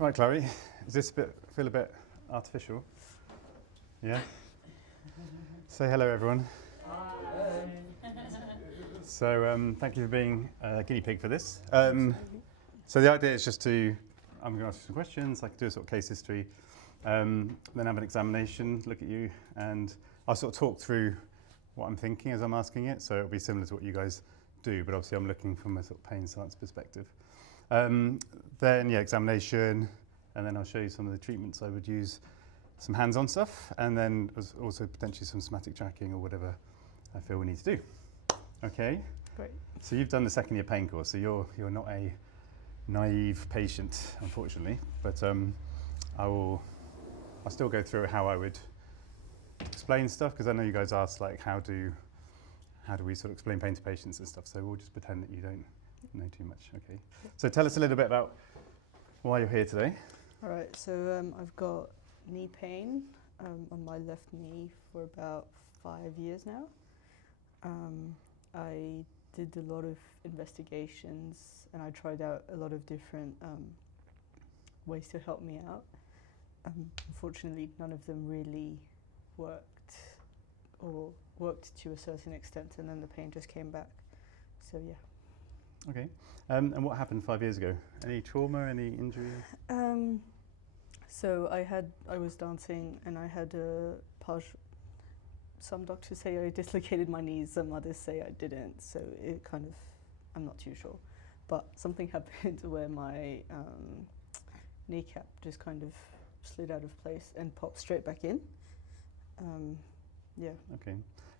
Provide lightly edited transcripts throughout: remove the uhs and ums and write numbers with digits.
Right, Chloe, does this feel a bit artificial? Yeah? Say hello, everyone. So thank you for being a guinea pig for this. So the idea is just I'm going to ask you some questions, I can do a sort of case history, then have an examination, look at you, and I'll sort of talk through what I'm thinking as I'm asking it, so it'll be similar to what you guys do, but obviously I'm looking from a sort of pain science perspective. Then, examination, and then I'll show you some of the treatments I would use, some hands-on stuff, and then also potentially some somatic tracking or whatever I feel we need to do. Okay? Great. So you've done the second year pain course, so you're not a naive patient, unfortunately, but I'll still go through how I would explain stuff, because I know you guys asked, like, how do we sort of explain pain to patients and stuff, so we'll just pretend that you don't know too much. Okay. So tell us a little bit about why you're here today. All right, so I've got knee pain on my left knee for about 5 years now. I did a lot of investigations and I tried out a lot of different ways to help me out. Unfortunately, none of them really worked or worked to a certain extent, and then the pain just came back. So yeah. Okay. And what happened 5 years ago? Any trauma, any injury? So I was dancing and I had a partial. Some doctors say I dislocated my knees, some others say I didn't. So it kind of, I'm not too sure. But something happened where my kneecap just kind of slid out of place and popped straight back in. Yeah. Okay.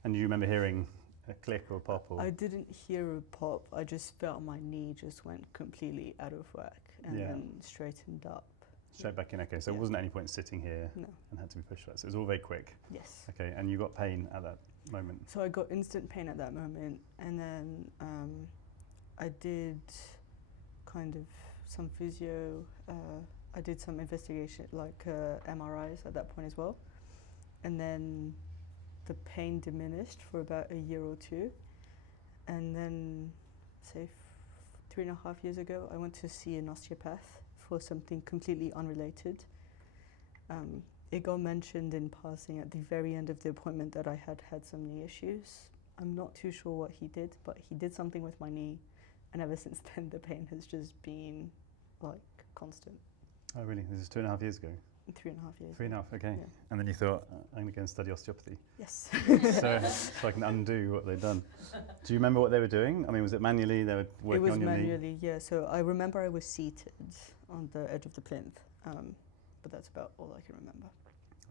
And do you remember hearing a click or a pop? Or? I didn't hear a pop. I just felt my knee just went completely out of whack and then straightened up. Straight back in. Okay. So it wasn't at any point sitting here and had to be pushed back. So it was all very quick. Yes. Okay. And you got pain at that moment? So I got instant pain at that moment, and then I did kind of some physio. I did some investigation, like MRIs at that point as well, and then the pain diminished for about a year or two, and then say 3.5 years ago I went to see an osteopath for something completely unrelated. It got mentioned in passing at the very end of the appointment that I had some knee issues. I'm not too sure what he did, but he did something with my knee, and ever since then the pain has just been like constant. Oh really? This is 2.5 years ago? 3.5 years. 3.5, okay. Yeah. And then you thought, I'm going to go and study osteopathy. Yes. so I can undo what they've done. Do you remember what they were doing? I mean, was it manually they were working on your knee? It was manually, yeah. So I remember I was seated on the edge of the plinth, but that's about all I can remember.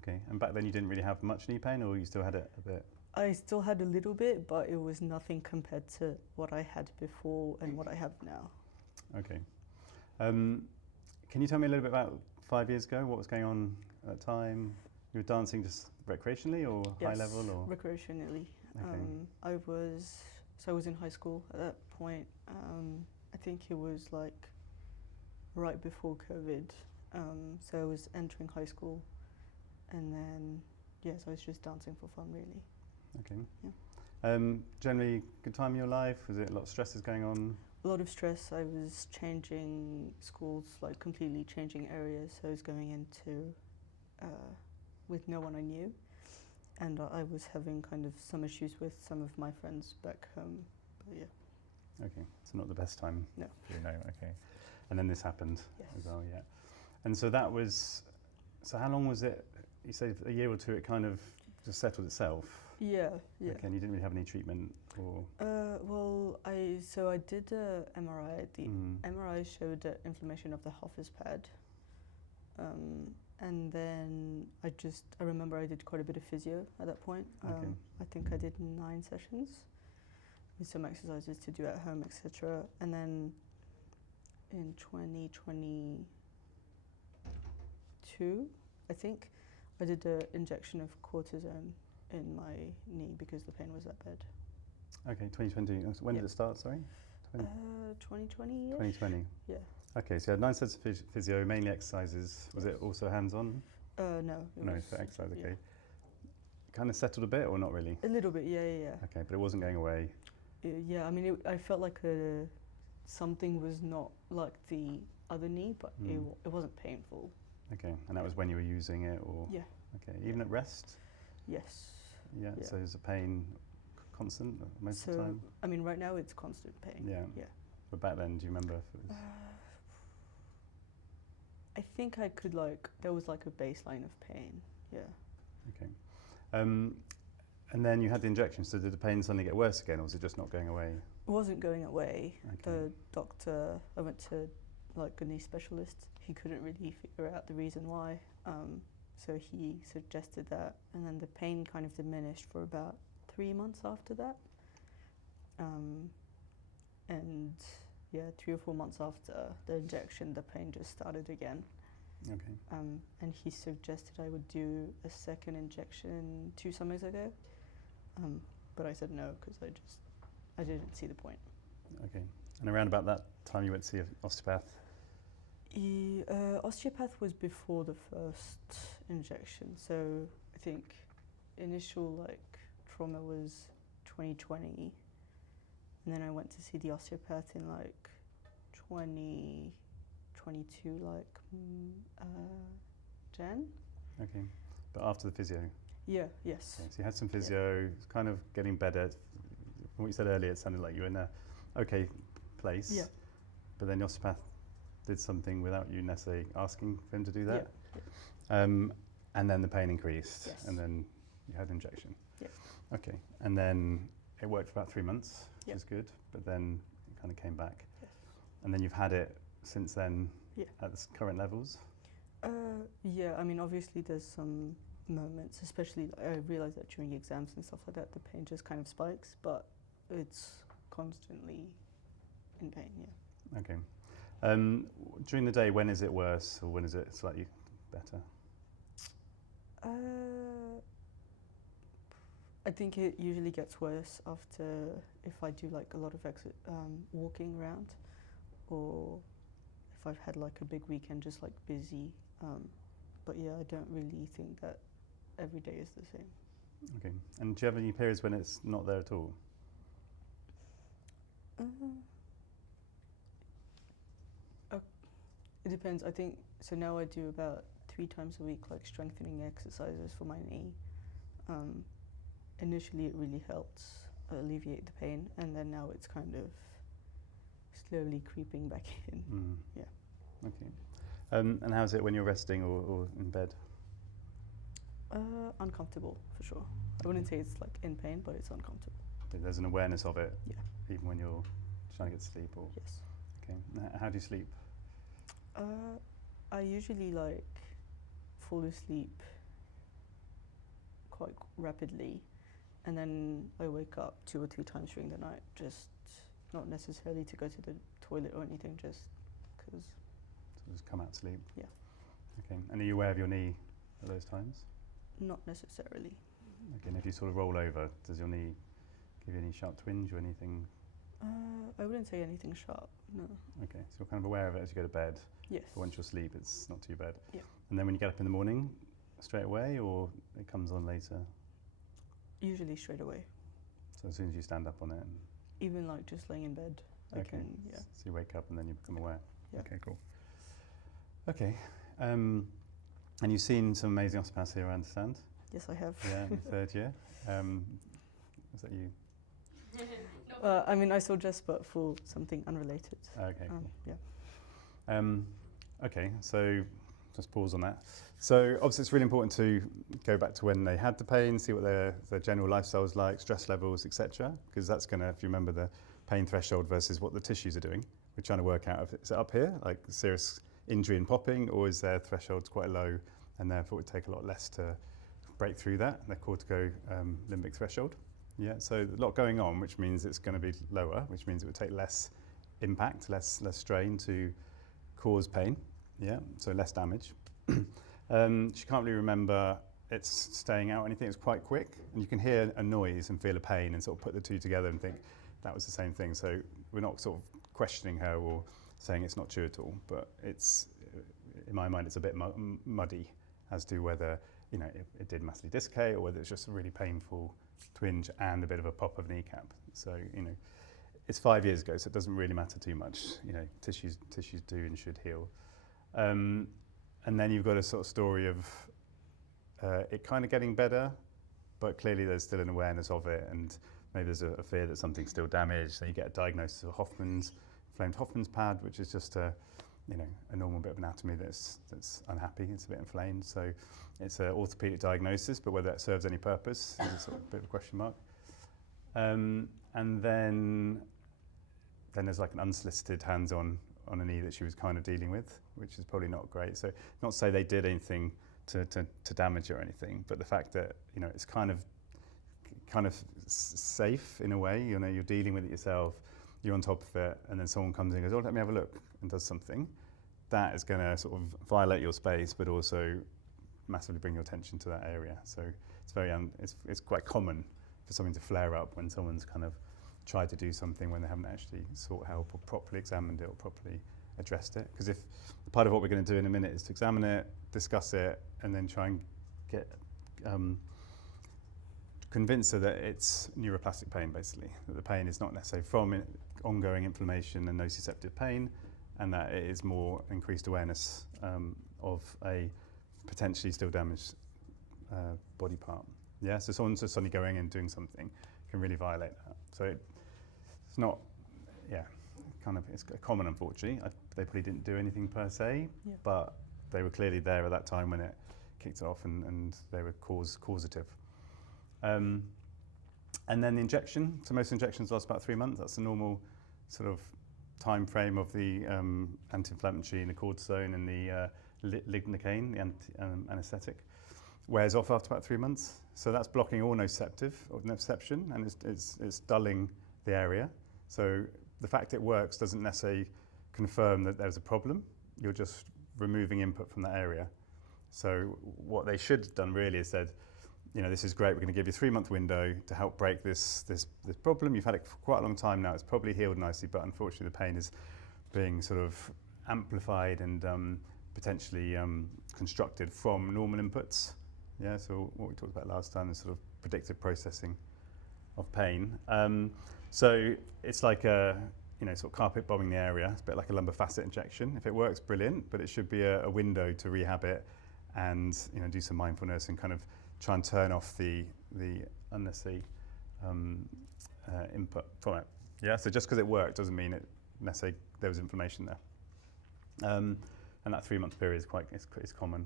Okay, and back then you didn't really have much knee pain, or you still had it a bit? I still had a little bit, but it was nothing compared to what I had before and what I have now. Okay. Can you tell me a little bit about 5 years ago? What was going on at the time? You were dancing just recreationally or high level? Or recreationally. Okay. I was in high school at that point. I think it was like right before COVID. So I was entering high school, and then so I was just dancing for fun, really. Okay. Yeah. Generally good time in your life? Was it a lot of stresses going on? A lot of stress. I was changing schools, like completely changing areas. So I was going into with no one I knew, and I was having kind of some issues with some of my friends back home. But yeah. Okay, so not the best time. No. No. Okay. And then this happened as well. Yeah. And so so how long was it? You say a year or two. It kind of just settled itself. Yeah. Okay, and you didn't really have any treatment, or? Well, I did a MRI. The MRI showed inflammation of the Hoffer's pad, and then I remember I did quite a bit of physio at that point. Okay. I think I did 9 sessions with some exercises to do at home, etc. And then in 2022, I think, I did an injection of cortisone in my knee because the pain was that bad. Okay, 2020. When did it start, sorry? 2020-ish? 2020. Yeah. Okay, so you had 9 sets of physio, mainly exercises. Was it also hands-on? No. No, so exercise, okay. Kind of settled a bit, or not really? A little bit, yeah. Okay, but it wasn't going away? Yeah, I mean, I felt like a something was not like the other knee, but it wasn't painful. Okay, and that was when you were using it, or? Yeah. Okay, even at rest? Yes. Yeah, Yeah. so is the pain constant most of the time? I mean, right now it's constant pain. Yeah. Yeah. But back then, do you remember if it was? I think I could there was like a baseline of pain. Yeah. Okay. And then you had the injection, so did the pain suddenly get worse again, or was it just not going away? It wasn't going away. Okay. The doctor, I went to a knee specialist. He couldn't really figure out the reason why. So he suggested that, and then the pain kind of diminished for about 3 months after that. And yeah, 3 or 4 months after the injection, the pain just started again. Okay. And he suggested I would do a second injection 2 summers ago. But I said no, because I didn't see the point. Okay. And around about that time you went to see an osteopath? Osteopath was before the first injection. So I think initial trauma was 2020. And then I went to see the osteopath in 2022, Jan. Okay. But after the physio? Yeah, yes. Okay, so you had some physio, kind of getting better. From what you said earlier, it sounded like you were in a okay place. Yeah. But then the osteopath did something without you necessarily asking for him to do that. Yeah. And then the pain increased, Yes. and then you had an injection. Yeah. Okay. And then it worked for about 3 months, which Yeah. is good. But then it kind of came back. Yes. And then you've had it since then. Yeah. At the current levels. Yeah, I mean, obviously there's some moments, especially I realize that during exams and stuff like that, the pain just kind of spikes, but it's constantly in pain, yeah. Okay. During the day, when is it worse, or when is it slightly better? I think it usually gets worse after if I do a lot of walking around, or if I've had a big weekend, just busy. But yeah, I don't really think that every day is the same. Okay. And do you have any periods when it's not there at all? It depends. I think so. Now I do about 3 times a week, strengthening exercises for my knee. Initially, it really helped alleviate the pain, and then now it's kind of slowly creeping back in. Yeah. Okay. And how's it when you're resting or in bed? Uncomfortable, for sure. I wouldn't say it's in pain, but it's uncomfortable. There's an awareness of it, Yeah. even when you're trying to get to sleep, or? Yes. Okay. How do you sleep? I usually fall asleep quite rapidly, and then I wake up 2 or 3 times during the night, just not necessarily to go to the toilet or anything, just because. So just come out to sleep? Yeah. Okay. And are you aware of your knee at those times? Not necessarily. Okay. And if you sort of roll over, does your knee give you any sharp twinge or anything? I wouldn't say anything sharp, no. Okay. So you're kind of aware of it as you go to bed? Yes. But once you're asleep, it's not too bad? Yeah. And then when you get up in the morning, straight away, or it comes on later? Usually straight away. So as soon as you stand up on it? Even just laying in bed, I Okay. can, yeah. So you wake up and then you become aware? Yeah. Okay, cool. Okay. And you've seen some amazing osteopaths here, I understand? Yes, I have. Yeah, in your 3rd year. Was that you? I mean, I saw Jess, but for something unrelated. Okay, cool. Yeah. Okay, so just pause on that. So obviously it's really important to go back to when they had the pain, see what their general lifestyle is like, stress levels, etc. Because that's going to, if you remember the pain threshold versus what the tissues are doing, we're trying to work out if it's up here, like serious injury and popping, or is their thresholds quite low, and therefore it would take a lot less to break through that, their cortico-limbic threshold. Yeah, so a lot going on, which means it's going to be lower, which means it would take less impact, less strain to cause pain. Yeah, so less damage. She can't really remember it's staying out or anything. It's quite quick, and you can hear a noise and feel a pain and sort of put the 2 together and think that was the same thing. So we're not sort of questioning her or saying it's not true at all, but it's, in my mind, it's a bit muddy as to whether it did massively dislocate or whether it's just a really painful twinge and a bit of a pop of kneecap. So it's 5 years ago, so it doesn't really matter too much. You know, tissues do and should heal. And then you've got a sort of story of it kind of getting better, but clearly there's still an awareness of it, and maybe there's a fear that something's still damaged. So you get a diagnosis of inflamed Hoffman's pad, which is just a normal bit of anatomy that's unhappy. It's a bit inflamed. So it's an orthopedic diagnosis, but whether that serves any purpose is a sort of bit of a question mark. And then there's like an unsolicited hands-on on a knee that she was kind of dealing with, which is probably not great. So not to say they did anything to damage it or anything, but the fact that, you know, it's kind of safe in a way. You know, you're dealing with it yourself, you're on top of it, and then someone comes in and goes, oh, let me have a look, and does something. That is going to sort of violate your space, but also massively bring your attention to that area. So it's it's quite common for something to flare up when someone's kind of tried to do something when they haven't actually sought help or properly examined it or properly addressed it. Because if part of what we're going to do in a minute is to examine it, discuss it, and then try and get convince her that it's neuroplastic pain, basically, that the pain is not necessarily from ongoing inflammation and nociceptive pain, and that it is more increased awareness of a potentially still damaged body part. Yeah, so someone's just suddenly going and doing something can really violate that. So it's not, it's common, unfortunately. They probably didn't do anything per se, but they were clearly there at that time when it kicked off, and they were causative. And then the injection. So most injections last about 3 months. That's the normal sort of time frame of the anti-inflammatory and the cortisone and the lignocaine, the anaesthetic. Wears off after about 3 months. So that's blocking all nociception, and it's dulling the area. So the fact it works doesn't necessarily confirm that there's a problem. You're just removing input from that area. So what they should have done really is said, you know, this is great, we're going to give you a 3-month window to help break this problem. You've had it for quite a long time now, it's probably healed nicely, but unfortunately the pain is being sort of amplified and potentially constructed from normal inputs. Yeah, so what we talked about last time is sort of predictive processing of pain. So it's like sort of carpet bombing the area. It's a bit like a lumbar facet injection. If it works, brilliant, but it should be a window to rehab it and, you know, do some mindfulness and kind of try and turn off the unnecessary input from it. Yeah, so just because it worked doesn't mean it necessarily there was inflammation there. And that 3-month period is common.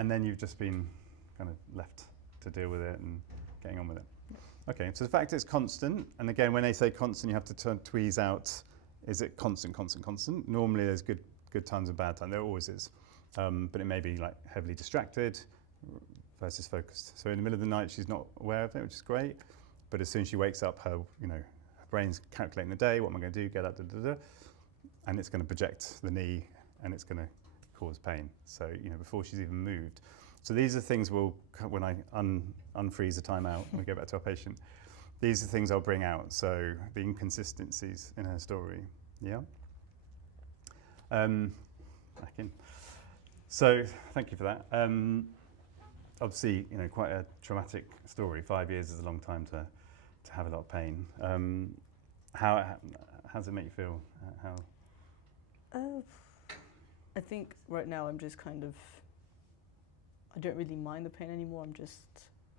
And then you've just been kind of left to deal with it and getting on with it. Okay, so the fact it's constant, and again, when they say constant, you have to tweeze out, is it constant? Normally there's good times and bad times, there always is. But it may be like heavily distracted versus focused. So in the middle of the night, she's not aware of it, which is great. But as soon as she wakes up, her brain's calculating the day, what am I going to do, get up, and it's going to project the knee, and it's going to cause pain. So, you know, before she's even moved. So these are things when I unfreeze the timeout, we go back to our patient, these are things I'll bring out. So the inconsistencies in her story. Yeah. Back in. So thank you for that. Obviously, you know, quite a traumatic story. 5 years is a long time to have a lot of pain. How does it make you feel? I think right now I'm just kind of, I don't really mind the pain anymore. I'm just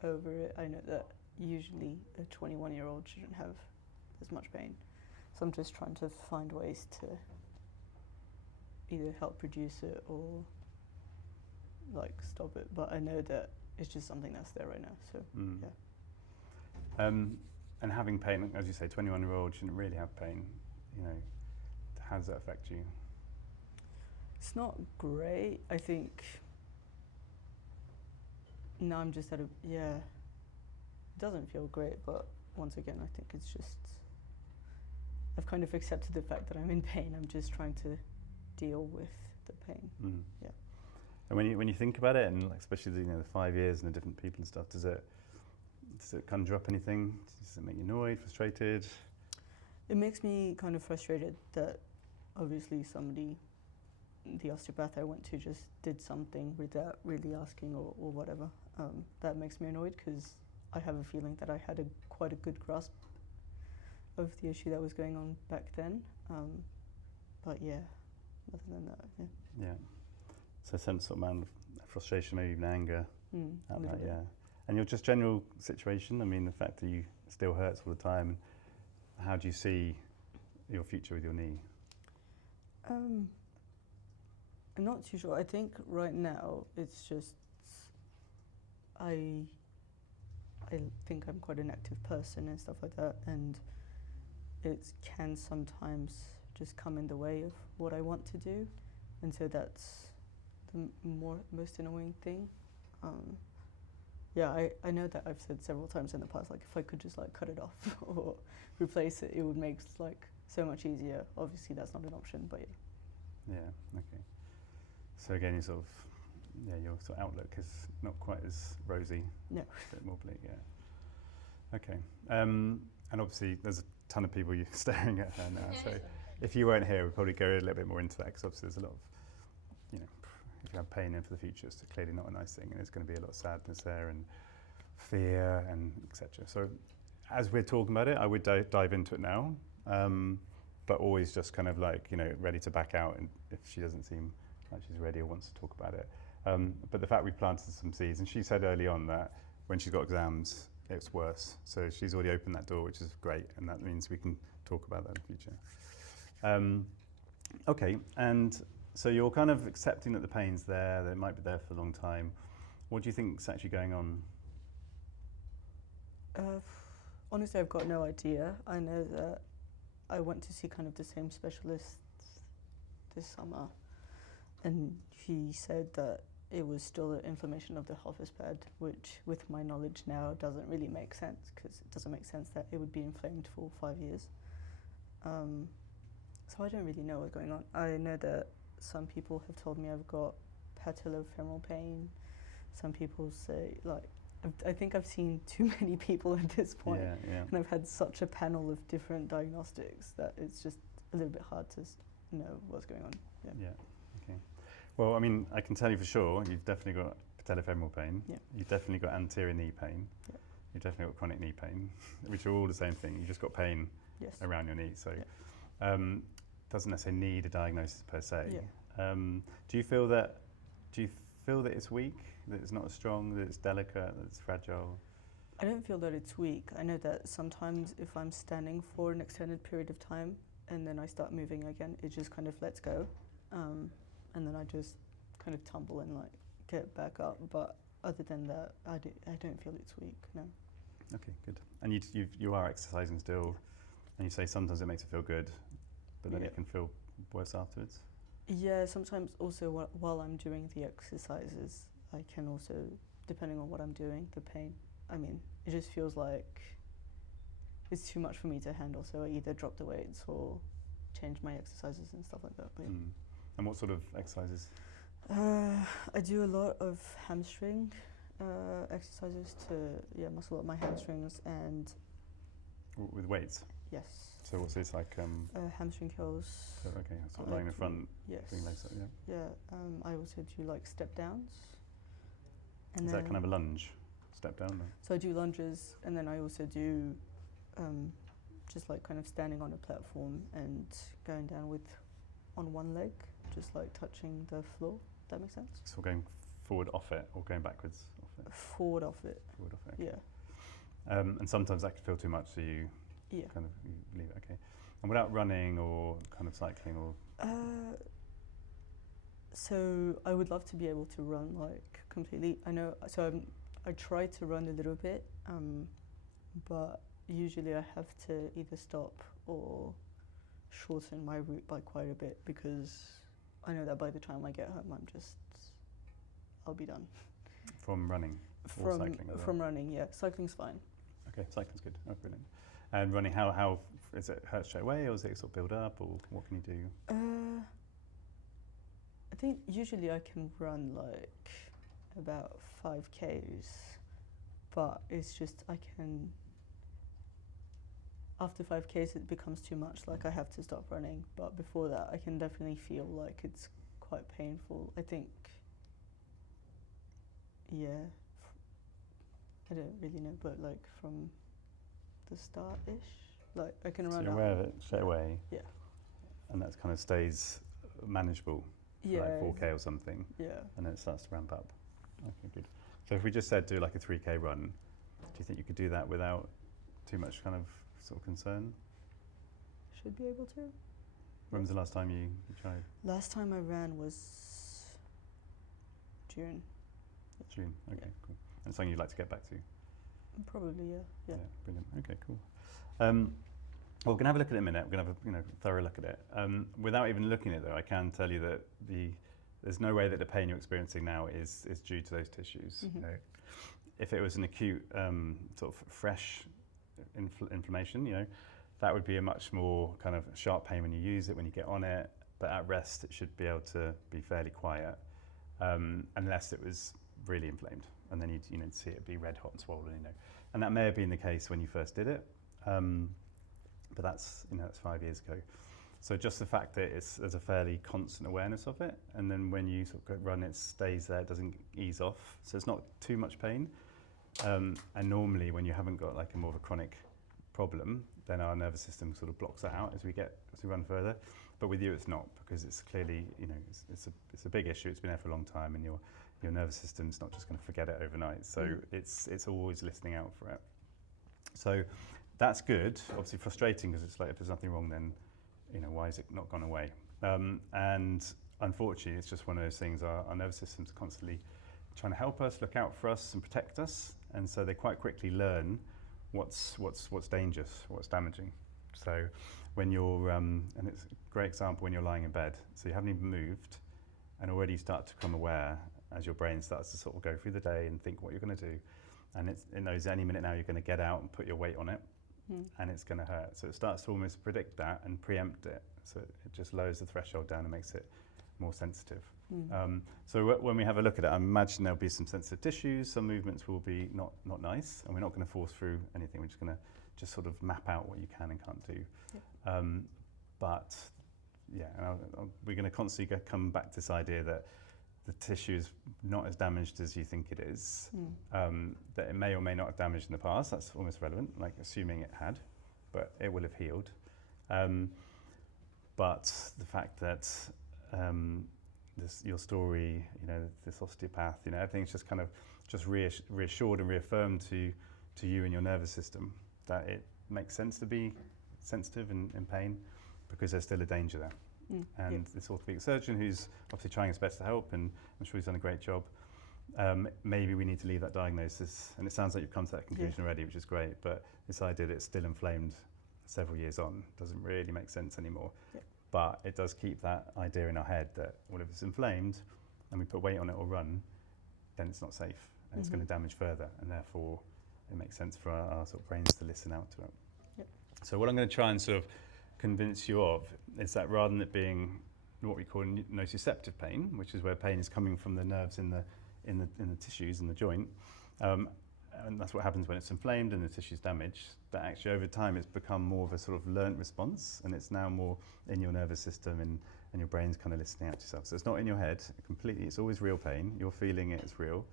over it. I know that usually a 21-year-old shouldn't have as much pain. So I'm just trying to find ways to either help reduce it or like stop it. But I know that it's just something that's there right now. So yeah. And having pain, as you say, 21-year-old shouldn't really have pain. You know, how does that affect you? It's not great. I think now I'm just it doesn't feel great, but once again, I think it's just, I've kind of accepted the fact that I'm in pain. I'm just trying to deal with the pain. Yeah. And when you think about it, and like especially the 5 years and the different people and stuff, does it conjure up anything? Does it make you annoyed, frustrated? It makes me kind of frustrated that obviously the osteopath I went to just did something without really asking or whatever. That makes me annoyed because I have a feeling that I had quite a good grasp of the issue that was going on back then. But yeah, other than that, yeah. Yeah. So a sense of amount of frustration, maybe even anger A at little that, bit. yeah. And your just general situation, I mean, the fact that you still hurts all the time, how do you see your future with your knee? I'm not too sure. I think right now it's just I think I'm quite an active person and stuff like that, and it can sometimes just come in the way of what I want to do, and so that's the most annoying thing. Yeah, I know that I've said several times in the past, like if I could just like cut it off or replace it, it would make like so much easier. Obviously, that's not an option, but yeah. Yeah, okay. So again, you sort of, yeah, your sort of outlook is not quite as rosy. No. A bit more bleak, yeah. Okay. And obviously, there's a ton of people staring at her now. So if you weren't here, we'd probably go a little bit more into that, because obviously there's a lot of, you know, if you have pain in for the future, it's clearly not a nice thing, and there's going to be a lot of sadness there and fear and etc. So as we're talking about it, I would dive into it now, but always just kind of like, you know, ready to back out and if she doesn't seem like she's ready or wants to talk about it. But the fact we planted some seeds, and she said early on that when she's got exams, it's worse. So she's already opened that door, which is great, and that means we can talk about that in the future. Okay, and so you're kind of accepting that the pain's there, that it might be there for a long time. What do you think is actually going on? Honestly, I've got no idea. I know that I went to see kind of the same specialist this summer, and he said that it was still an inflammation of the Hoffice pad, which with my knowledge now doesn't really make sense, because it doesn't make sense that it would be inflamed for 5 years. So I don't really know what's going on. I know that some people have told me I've got patellofemoral pain. Some people say, like, I think I've seen too many people at this point, Yeah. and I've had such a panel of different diagnostics that it's just a little bit hard to know what's going on. Yeah. Okay. Well, I mean, I can tell you for sure, you've definitely got patellofemoral pain. Yeah. You've definitely got anterior knee pain. Yeah. You've definitely got chronic knee pain, which are all the same thing. You've just got pain Yes. around your knee. So, Yeah. doesn't necessarily need a diagnosis per se. Yeah. Do you feel that it's weak, that it's not as strong, that it's delicate, that it's fragile? I don't feel that it's weak. I know that sometimes if I'm standing for an extended period of time and then I start moving again, it just kind of lets go. And then I just kind of tumble and like get back up. But other than that, I don't feel it's weak, no. Okay, good. And you are exercising still, and you say sometimes it makes it feel good, but then Yeah. it can feel worse afterwards? Yeah, sometimes also while I'm doing the exercises, I can also, depending on what I'm doing, the pain, I mean, it just feels like it's too much for me to handle, so I either drop the weights or change my exercises and stuff like that. But Mm. And what sort of exercises? I do a lot of hamstring exercises to muscle up my hamstrings, and With weights? yes, So what's this like? hamstring curls. So, okay, sort of I lying in do- front, Yes. doing legs up, yeah. Yeah. I also do like step downs. And Is then that kind of a lunge? Step down? Or? so I do lunges, and then I also do just like kind of standing on a platform and going down on one leg, just like touching the floor. That makes sense? So going forward off it, or going backwards off it? Forward off it. Forward off it. Okay. Yeah. And sometimes that can feel too much, so you Yeah. kind of you leave it. Okay. And without running or kind of cycling or So I would love to be able to run like completely. I know. So I try to run a little bit, but usually I have to either stop or shorten my route by quite a bit, because I know that by the time I get home, I'll be done. from running or cycling? as well? From running, yeah. Cycling's fine. Okay, cycling's good. Oh, brilliant. And running, how is it hurt straight away, or is it sort of build up, or what can you do? I think usually I can run like about 5Ks, but it's just after 5Ks it becomes too much, like I have to stop running. But before that I can definitely feel like it's quite painful. I think, yeah, I don't really know, but like from the start-ish, Like I can So run you're out. aware of it straight away, Yeah. and that kind of stays manageable, Yeah. like 4K or something, Yeah. and then it starts to ramp up. Okay, good. So if we just said do like a 3K run, do you think you could do that without too much kind of sort of concern? Should be able to. When was the last time you tried? Last time I ran was June. June. Okay, Yeah. cool. And something you'd like to get back to? Probably, yeah. Brilliant. Okay, cool. Well, we're going to have a look at it in a minute. We're going to have a thorough look at it. Without even looking at it, though, I can tell you that there's no way that the pain you're experiencing now is due to those tissues. Mhm. You know, if it was an acute sort of fresh inflammation, that would be a much more kind of sharp pain when you use it, when you get on it. But at rest, it should be able to be fairly quiet, unless it was really inflamed, and then you'd see it be red hot and swollen. And that may have been the case when you first did it. But that's 5 years ago. So just the fact that there's a fairly constant awareness of it, and then when you sort of run, it stays there, it doesn't ease off. So it's not too much pain. And normally when you haven't got like a more of a chronic problem, then our nervous system sort of blocks that out as we run further. But with you, it's not, because it's clearly, it's a big issue. It's been there for a long time, and your nervous system's not just going to forget it overnight. So it's always listening out for it. So that's good. Obviously frustrating, because it's like, if there's nothing wrong, then why is it not gone away? And unfortunately, it's just one of those things. Our nervous systems are constantly trying to help us, look out for us, and protect us. And so they quite quickly learn what's dangerous, what's damaging. So when you're, and it's a great example when you're lying in bed. So you haven't even moved, and already you start to become aware as your brain starts to sort of go through the day and think what you're going to do. And it knows any minute now you're going to get out and put your weight on it, and it's going to hurt. So it starts to almost predict that and preempt it. So it just lowers the threshold down and makes it more sensitive. So when we have a look at it, I imagine there'll be some sensitive tissues, some movements will be not nice, and we're not going to force through anything. We're just going to just sort of map out what you can and can't do. Yep. But yeah, and we're going to constantly come back to this idea that the tissue is not as damaged as you think it is, that it may or may not have damaged in the past. That's almost relevant, like assuming it had, but it will have healed. But the fact that your story, this osteopath, everything's just kind of just reassured and reaffirmed to you and your nervous system that it makes sense to be sensitive and in pain, because there's still a danger there. And this orthopedic surgeon, who's obviously trying his best to help, and I'm sure he's done a great job, maybe we need to leave that diagnosis. And it sounds like you've come to that conclusion already, which is great, but this idea that it's still inflamed several years on doesn't really make sense anymore. But it does keep that idea in our head that, well, if it's inflamed and we put weight on it or run, then it's not safe, and it's going to damage further, and therefore it makes sense for our sort of brains to listen out to it. So what I'm going to try and sort of convince you of is that, rather than it being what we call nociceptive pain, which is where pain is coming from the nerves in the tissues in the joint, and that's what happens when it's inflamed and the tissue's damaged, that actually over time it's become more of a sort of learnt response, and it's now more in your nervous system, and your brain's kind of listening out to yourself. So it's not in your head completely, it's always real pain, you're feeling it, it's real.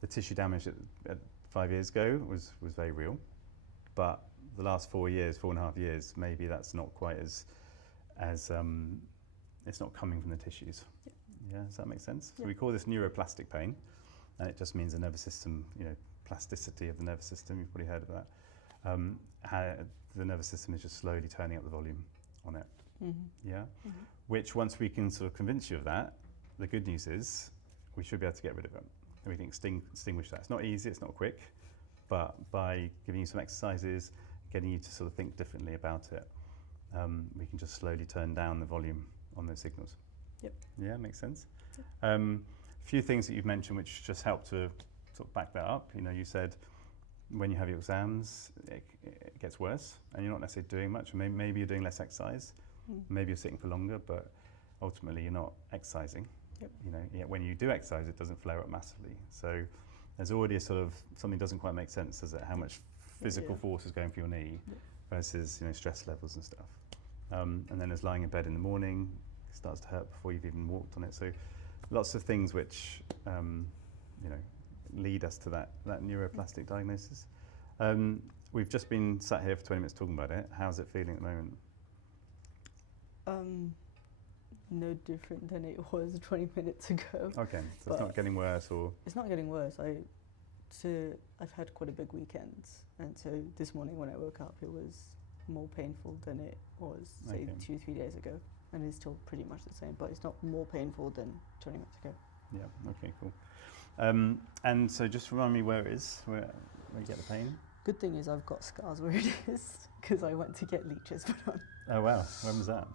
The tissue damage at 5 years ago was very real, but the last 4.5 years, maybe that's not quite as it's not coming from the tissues. Yeah, does that make sense? So we call this neuroplastic pain, and it just means the nervous system, plasticity of the nervous system. You've probably heard of that. How the nervous system is just slowly turning up the volume on it. Which, once we can sort of convince you of that, the good news is we should be able to get rid of it, and we can extinguish that. It's not easy, it's not quick, but by giving you some exercises, getting you to sort of think differently about it, we can just slowly turn down the volume on those signals. Yeah, makes sense. A few things that you've mentioned which just help to sort of back that up. You said when you have your exams, it gets worse, and you're not necessarily doing much. Maybe you're doing less exercise, maybe you're sitting for longer, but ultimately you're not exercising. Yet when you do exercise, it doesn't flare up massively. So there's already a sort of, something doesn't quite make sense, does it? How much physical force is going for your knee versus stress levels and stuff. And then there's lying in bed in the morning, it starts to hurt before you've even walked on it. So lots of things which lead us to that neuroplastic diagnosis. We've just been sat here for 20 minutes talking about it. How's it feeling at the moment? No different than it was 20 minutes ago. Okay, so it's not getting worse, or? It's not getting worse. I've had quite a big weekend, and so this morning when I woke up, it was more painful than it was, say, 2-3 days ago, and it's still pretty much the same, but it's not more painful than 20 minutes ago. Yeah. Okay. Cool. And so, just remind me where it is, where you get the pain. Good thing is I've got scars where it is because I went to get leeches put on. Oh wow! When was that?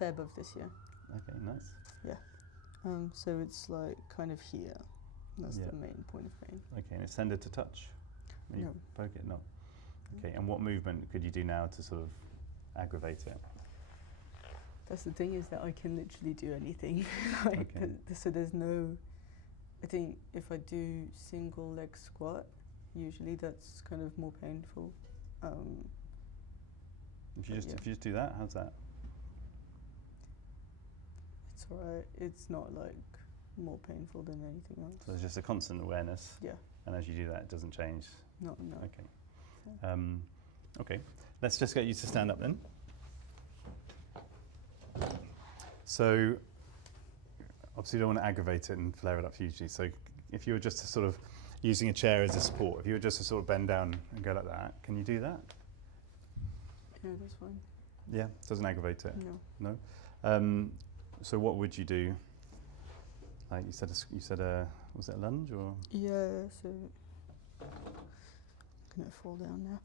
Feb of this year. Okay. Nice. Yeah. So it's like kind of here. That's the main point of pain. Okay, and it's tended to touch? When you No. poke it? No. Okay, and what movement could you do now to sort of aggravate it? That's the thing, is that I can literally do anything. So there's no... I think if I do single leg squat, usually that's kind of more painful. If you just do that, how's that? It's alright. It's not like more painful than anything else. So there's just a constant awareness. Yeah. And as you do that, it doesn't change. No. Okay. Yeah. Okay. Let's just get you to stand up then. So obviously you don't want to aggravate it and flare it up hugely. So if you were just to sort of using a chair as a support, if you were just to sort of bend down and go like that, can you do that? Yeah, that's fine. Yeah, doesn't aggravate it. No. No. So what would you do? Like you said, was it a lunge or? Yeah. So I'm gonna fall down now.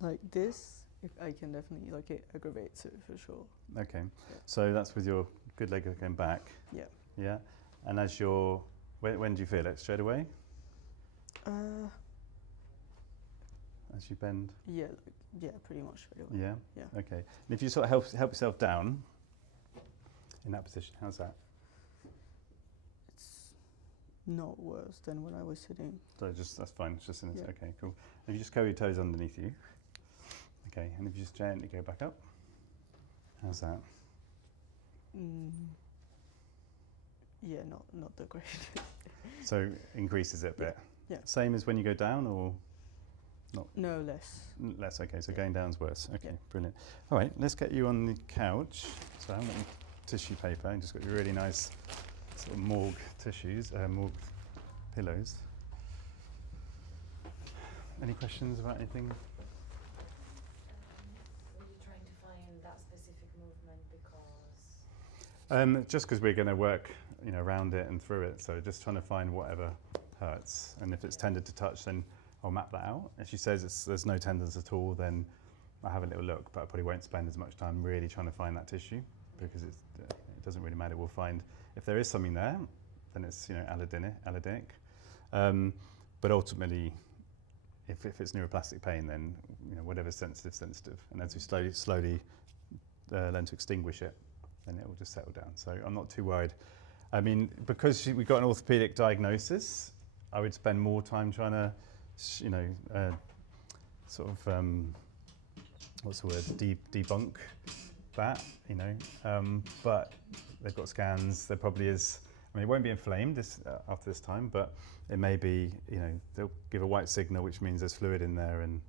Like this, I can definitely, like, it aggravates it for sure. Okay. Yeah. So that's with your good leg going back. Yeah. Yeah. And as when do you feel it? Straight away? As you bend? Yeah, pretty much straight away. Yeah? Yeah. Okay. And if you sort of help yourself down in that position, how's that? It's not worse than when I was sitting. So that's fine. It's just Yeah. Okay, cool. And if you just curl your toes underneath you. Okay. And if you just gently go back up, how's that? Yeah, not the greatest. So increases it a bit. Yeah. Same as when you go down, or not? No, less. Less. Okay. So going down's worse. Okay. Yeah. Brilliant. All right. Let's get you on the couch. So I haven't got any tissue paper. I just got your really nice sort of morgue tissues, morgue pillows. Any questions about anything? Were you trying to find that specific movement because? Just because we're going to work, around it and through it. So just trying to find whatever hurts. And if it's tended to touch, then I'll map that out. If she says there's no tendons at all, then I'll have a little look, but I probably won't spend as much time really trying to find that tissue, because it doesn't really matter. We'll find if there is something there, then it's allodynic. But ultimately, if it's neuroplastic pain, then whatever's sensitive. And as we slowly learn to extinguish it, then it will just settle down. So I'm not too worried. I mean, because we got an orthopedic diagnosis, I would spend more time trying to, what's the word, debunk that, but they've got scans. There probably is. I mean, it won't be inflamed after this time, but it may be. They'll give a white signal, which means there's fluid in there, and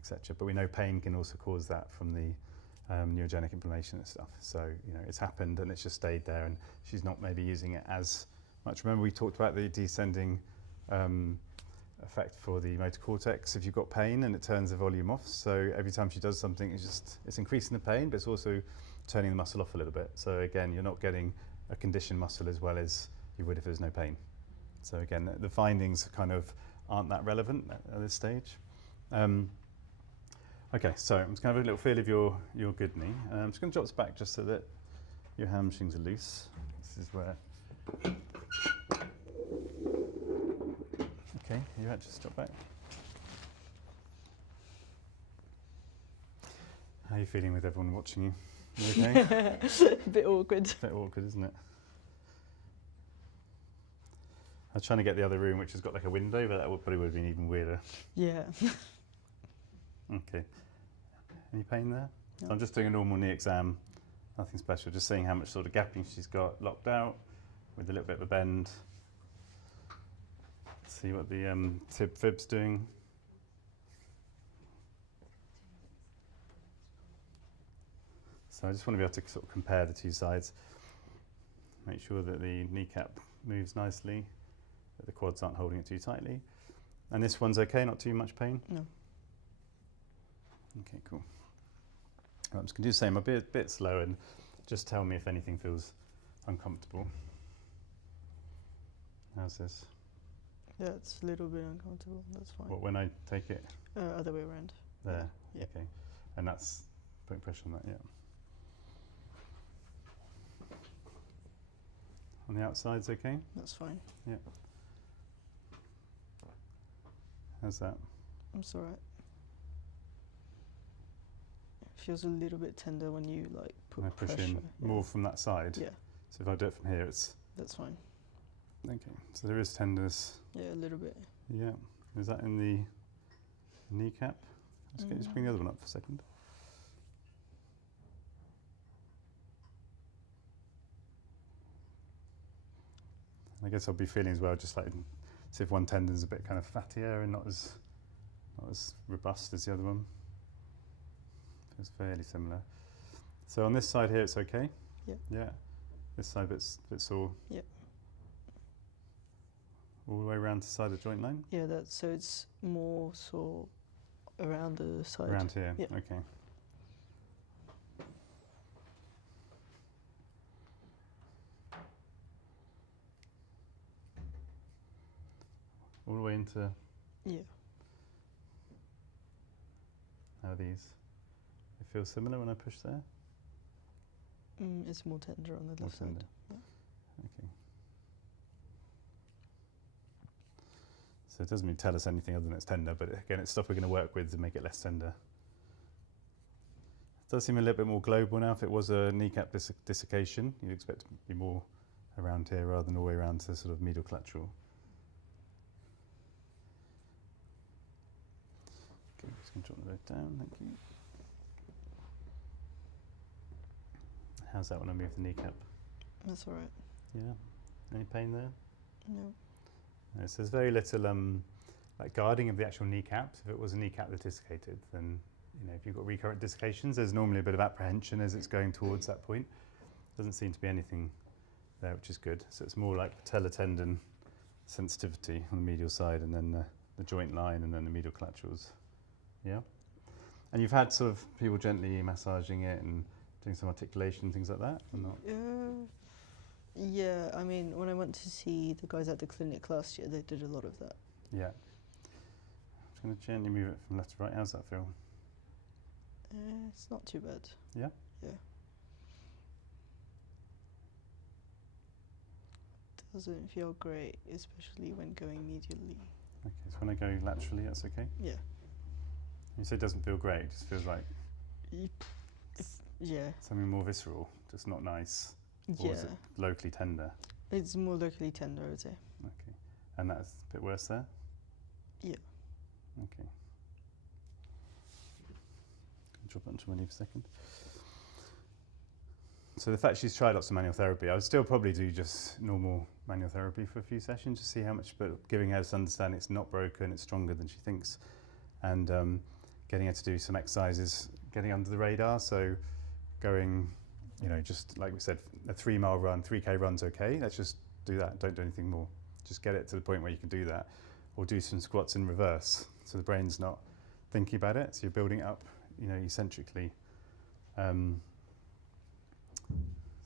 etc. But we know pain can also cause that from the neurogenic inflammation and stuff. So it's happened and it's just stayed there, and she's not maybe using it as much. Remember we talked about the descending effect for the motor cortex. If you've got pain and it turns the volume off, so every time she does something, it's increasing the pain, but it's also turning the muscle off a little bit. So again, you're not getting a conditioned muscle as well as you would if there's no pain. So again, the findings kind of aren't that relevant at this stage. Okay, so I'm just going to have a little feel of your good knee. I'm just going to drop this back just so that your hamstrings are loose. This is where... Okay, you had just drop back. How are you feeling with everyone watching you? You okay? A bit awkward. A bit awkward, isn't it? I was trying to get the other room, which has got like a window, but that probably would have been even weirder. Yeah. Okay. Any pain there? No. So I'm just doing a normal knee exam, nothing special, just seeing how much sort of gapping she's got locked out with a little bit of a bend. see what the tib fib's doing. So I just want to be able to sort of compare the two sides. Make sure that the kneecap moves nicely, that the quads aren't holding it too tightly. And this one's okay, not too much pain? No. Okay, cool. I'm just going to do the same. I'll be a bit slow and just tell me if anything feels uncomfortable. How's this? Yeah, it's a little bit uncomfortable. That's fine. What, when I take it? Other way around. There? Yeah. Okay. And that's putting pressure on that, yeah. On the outside's okay? That's fine. Yeah. How's that? It's alright. Feels a little bit tender when you like put When I push pressure. in Yeah. more from that side? Yeah, So if I do it from here, it's... that's fine. Okay. So there is tenderness. Yeah, a little bit. Yeah. Is that in the kneecap? Just bring the other one up for a second. I guess I'll be feeling as well, just like, see if one tendon's a bit kind of fattier and not as robust as the other one. Feels fairly similar. So on this side here, it's okay? Yeah. Yeah. This side bit's sore? Yeah. All the way around to the side of the joint line? Yeah, that's so it's more so around the side. Around here? Yeah. Okay. All the way into... Yeah. How are these? They feel similar when I push there? It's more tender on the More left side. tender. Yeah. Okay. So it doesn't mean tell us anything other than it's tender, but again, it's stuff we're going to work with to make it less tender. It does seem a little bit more global now. If it was a kneecap dislocation, you'd expect it to be more around here rather than all the way around to sort of medial collateral. Okay, just going to drop the load down, thank you. How's that when I move the kneecap? That's alright. Yeah? Any pain there? No. No, so there's very little like guarding of the actual kneecap. If it was a kneecap that dislocated, then if you've got recurrent dislocations, there's normally a bit of apprehension as it's going towards that point. Doesn't seem to be anything there, which is good. So it's more like patellar tendon sensitivity on the medial side, and then the joint line, and then the medial collaterals. Yeah. And you've had sort of people gently massaging it and doing some articulation, things like that, or not? Yeah, I mean, when I went to see the guys at the clinic last year, they did a lot of that. Yeah. I'm just going to gently move it from left to right. How's that feel? It's not too bad. Yeah? Yeah. Doesn't feel great, especially when going medially. Okay, so when I go laterally, that's okay? Yeah. You say it doesn't feel great, it just feels like Yeah. something more visceral, just not nice. Or Yeah. is it locally tender? It's more locally tender, I would say. Okay. And that's a bit worse there? Yeah. Okay. Drop it onto my knee for a second. So the fact she's tried lots of manual therapy, I would still probably do just normal manual therapy for a few sessions to see how much, but giving her to understand it's not broken, it's stronger than she thinks, and getting her to do some exercises, getting under the radar, so going, just like we said, a 3-mile run, 3K run's okay, let's just do that, don't do anything more. Just get it to the point where you can do that, or do some squats in reverse, so the brain's not thinking about it, so you're building it up, eccentrically. Is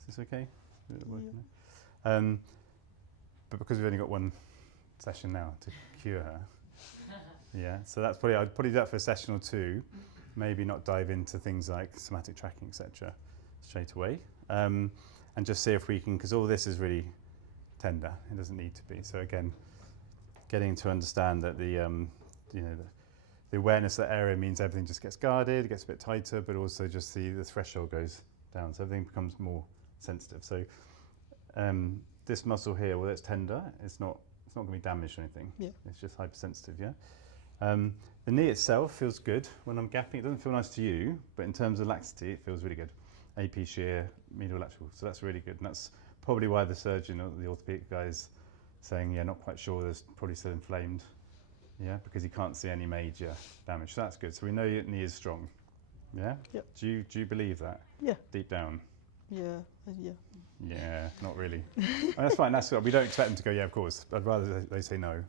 this okay? Is it working now? But because we've only got one session now to cure her, yeah, so that's probably, I'd probably do that for a session or two, maybe not dive into things like somatic tracking, etc. straight away, and just see if we can, because all this is really tender, it doesn't need to be. So again, getting to understand that the awareness of that area means everything just gets guarded, it gets a bit tighter, but also just the threshold goes down, so everything becomes more sensitive. So this muscle here, well, it's tender, it's not going to be damaged or anything. Yeah. It's just hypersensitive, yeah? The knee itself feels good. When I'm gapping, it doesn't feel nice to you, but in terms of laxity, it feels really good. AP shear, medial lateral, so that's really good. And that's probably why the surgeon or the orthopedic guys saying, yeah, not quite sure, there's probably still inflamed, yeah, because he can't see any major damage. So that's good. So we know your knee is strong, yeah? Yep. Do you believe that? Yeah. Deep down? Yeah. Yeah. Yeah, not really. Oh, that's fine, that's good. We don't expect them to go, yeah, of course. I'd rather they say no.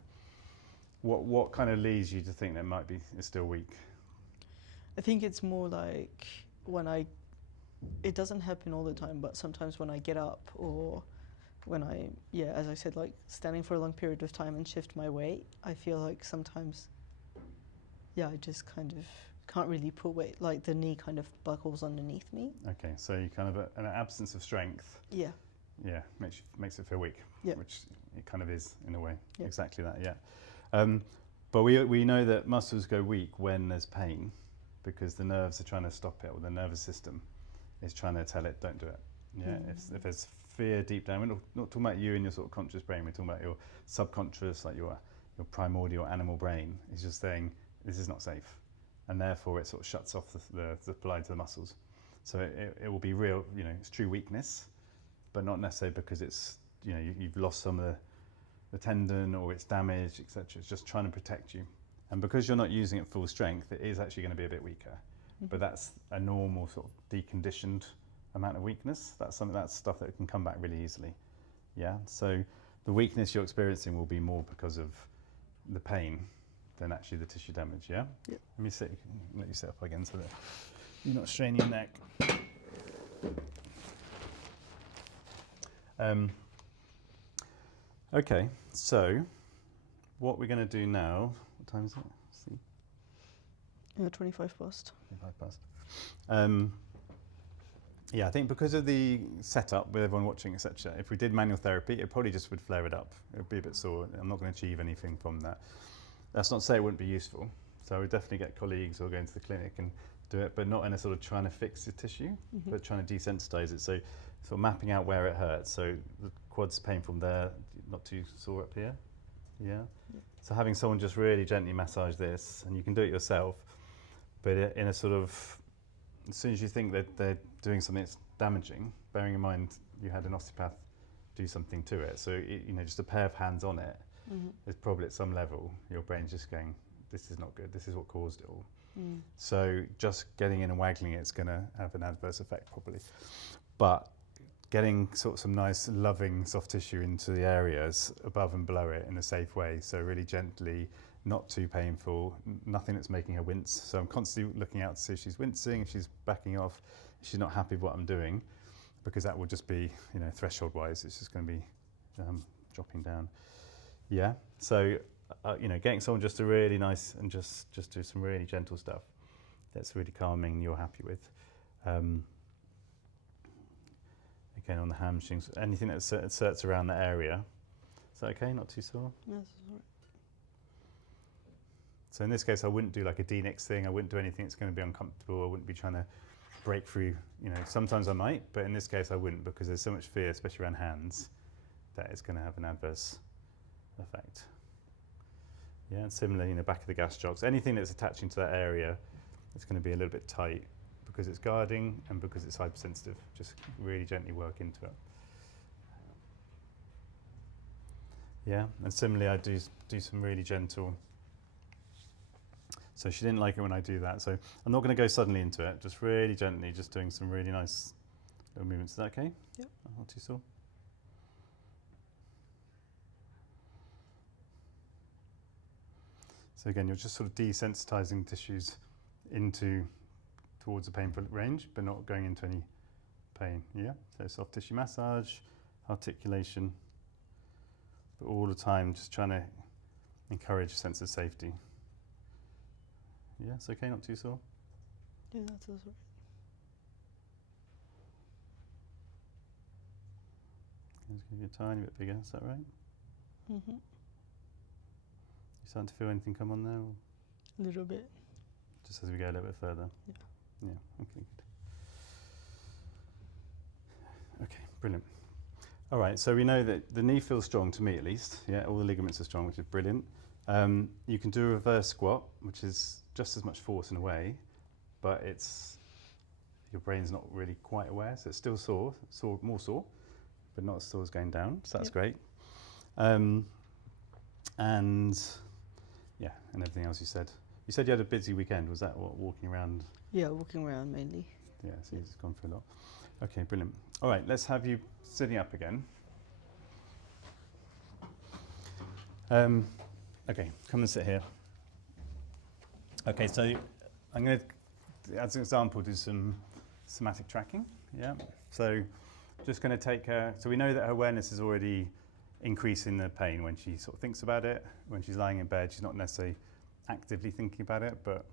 What kind of leads you to think that might be is still weak? I think it's more like it doesn't happen all the time, but sometimes when I get up or when as I said, like standing for a long period of time and shift my weight, I feel like sometimes, I just kind of can't really put weight, like the knee kind of buckles underneath me. Okay, so you kind of, an absence of strength, Yeah. yeah, makes it feel weak, Yeah. which it kind of is in a way, Yeah. exactly that, yeah. But we know that muscles go weak when there's pain because the nerves are trying to stop it, or the nervous system is trying to tell it, don't do it. Yeah, if there's fear deep down, we're not talking about you and your sort of conscious brain, we're talking about your subconscious, like your primordial animal brain is just saying, this is not safe. And therefore it sort of shuts off the supply to the muscles. So it will be real, it's true weakness, but not necessarily because it's, you've lost some of the tendon or it's damaged, etc. It's just trying to protect you. And because you're not using it full strength, it is actually going to be a bit weaker. But that's a normal sort of deconditioned amount of weakness. That's stuff that can come back really easily. Yeah. So the weakness you're experiencing will be more because of the pain than actually the tissue damage. Yeah. Yep. Let me let you sit up again so that you're not straining your neck. Okay. So what we're going to do now? What time is it? See. 25 past. 25 past. Yeah, I think because of the setup with everyone watching, etc., if we did manual therapy, it probably just would flare it up. It would be a bit sore. I'm not going to achieve anything from that. That's not to say it wouldn't be useful. So I would definitely get colleagues or go into the clinic and do it, but not in a sort of trying to fix the tissue, but trying to desensitize it. So sort of mapping out where it hurts. So the quad's painful from there, not too sore up here. Yeah. So having someone just really gently massage this, and you can do it yourself, but in a sort of, as soon as you think that they're doing something that's damaging, bearing in mind you had an osteopath do something to it, so just a pair of hands on it is probably at some level your brain's just going, this is not good, this is what caused it all. So just getting in and waggling it's going to have an adverse effect probably. But getting sort of some nice loving soft tissue into the areas above and below it in a safe way, so really gently, not too painful, nothing that's making her wince. So I'm constantly looking out to see if she's wincing, if she's backing off, if she's not happy with what I'm doing, because that will just be, threshold wise, it's just going to be dropping down. Yeah, so, getting someone just to really nice and just do some really gentle stuff that's really calming and you're happy with. Again, on the hamstrings, anything that inserts around that area. Is that okay? Not too sore? Yes, that's all right. So in this case, I wouldn't do like a D-Nix thing. I wouldn't do anything that's going to be uncomfortable. I wouldn't be trying to break through. Sometimes I might, but in this case, I wouldn't, because there's so much fear, especially around hands, that it's going to have an adverse effect. Yeah, and similarly, back of the gastrocs, anything that's attaching to that area, it's going to be a little bit tight because it's guarding and because it's hypersensitive. Just really gently work into it. Yeah, and similarly, I do some really gentle. So she didn't like it when I do that. So I'm not going to go suddenly into it, just really gently, just doing some really nice little movements. Is that okay? Yep. Not too sore? So again, you're just sort of desensitizing tissues towards the painful range, but not going into any pain. Yeah. So soft tissue massage, articulation, but all the time just trying to encourage a sense of safety. Yeah, it's okay, not too sore. Yeah, that's all right. Let's give you a tiny bit bigger. Is that right? You starting to feel anything come on there? Or A little bit. just as we go a little bit further? Yeah. Yeah, okay, good. Okay, brilliant. All right, so we know that the knee feels strong, to me at least. Yeah, all the ligaments are strong, which is brilliant. You can do a reverse squat, which is just as much force in a way, but your brain's not really quite aware, so it's still sore, more sore, but not as sore as going down, so that's great. And yeah, and everything else you said. You said you had a busy weekend. Was that what, walking around? Yeah, walking around mainly. Yeah, so you've gone through a lot. Okay, brilliant. All right, let's have you sitting up again. Okay, come and sit here. Okay, so I'm going to, as an example, do some somatic tracking. Yeah. So just going to take her. So we know that her awareness is already increasing the pain when she sort of thinks about it. When she's lying in bed, she's not necessarily actively thinking about it, but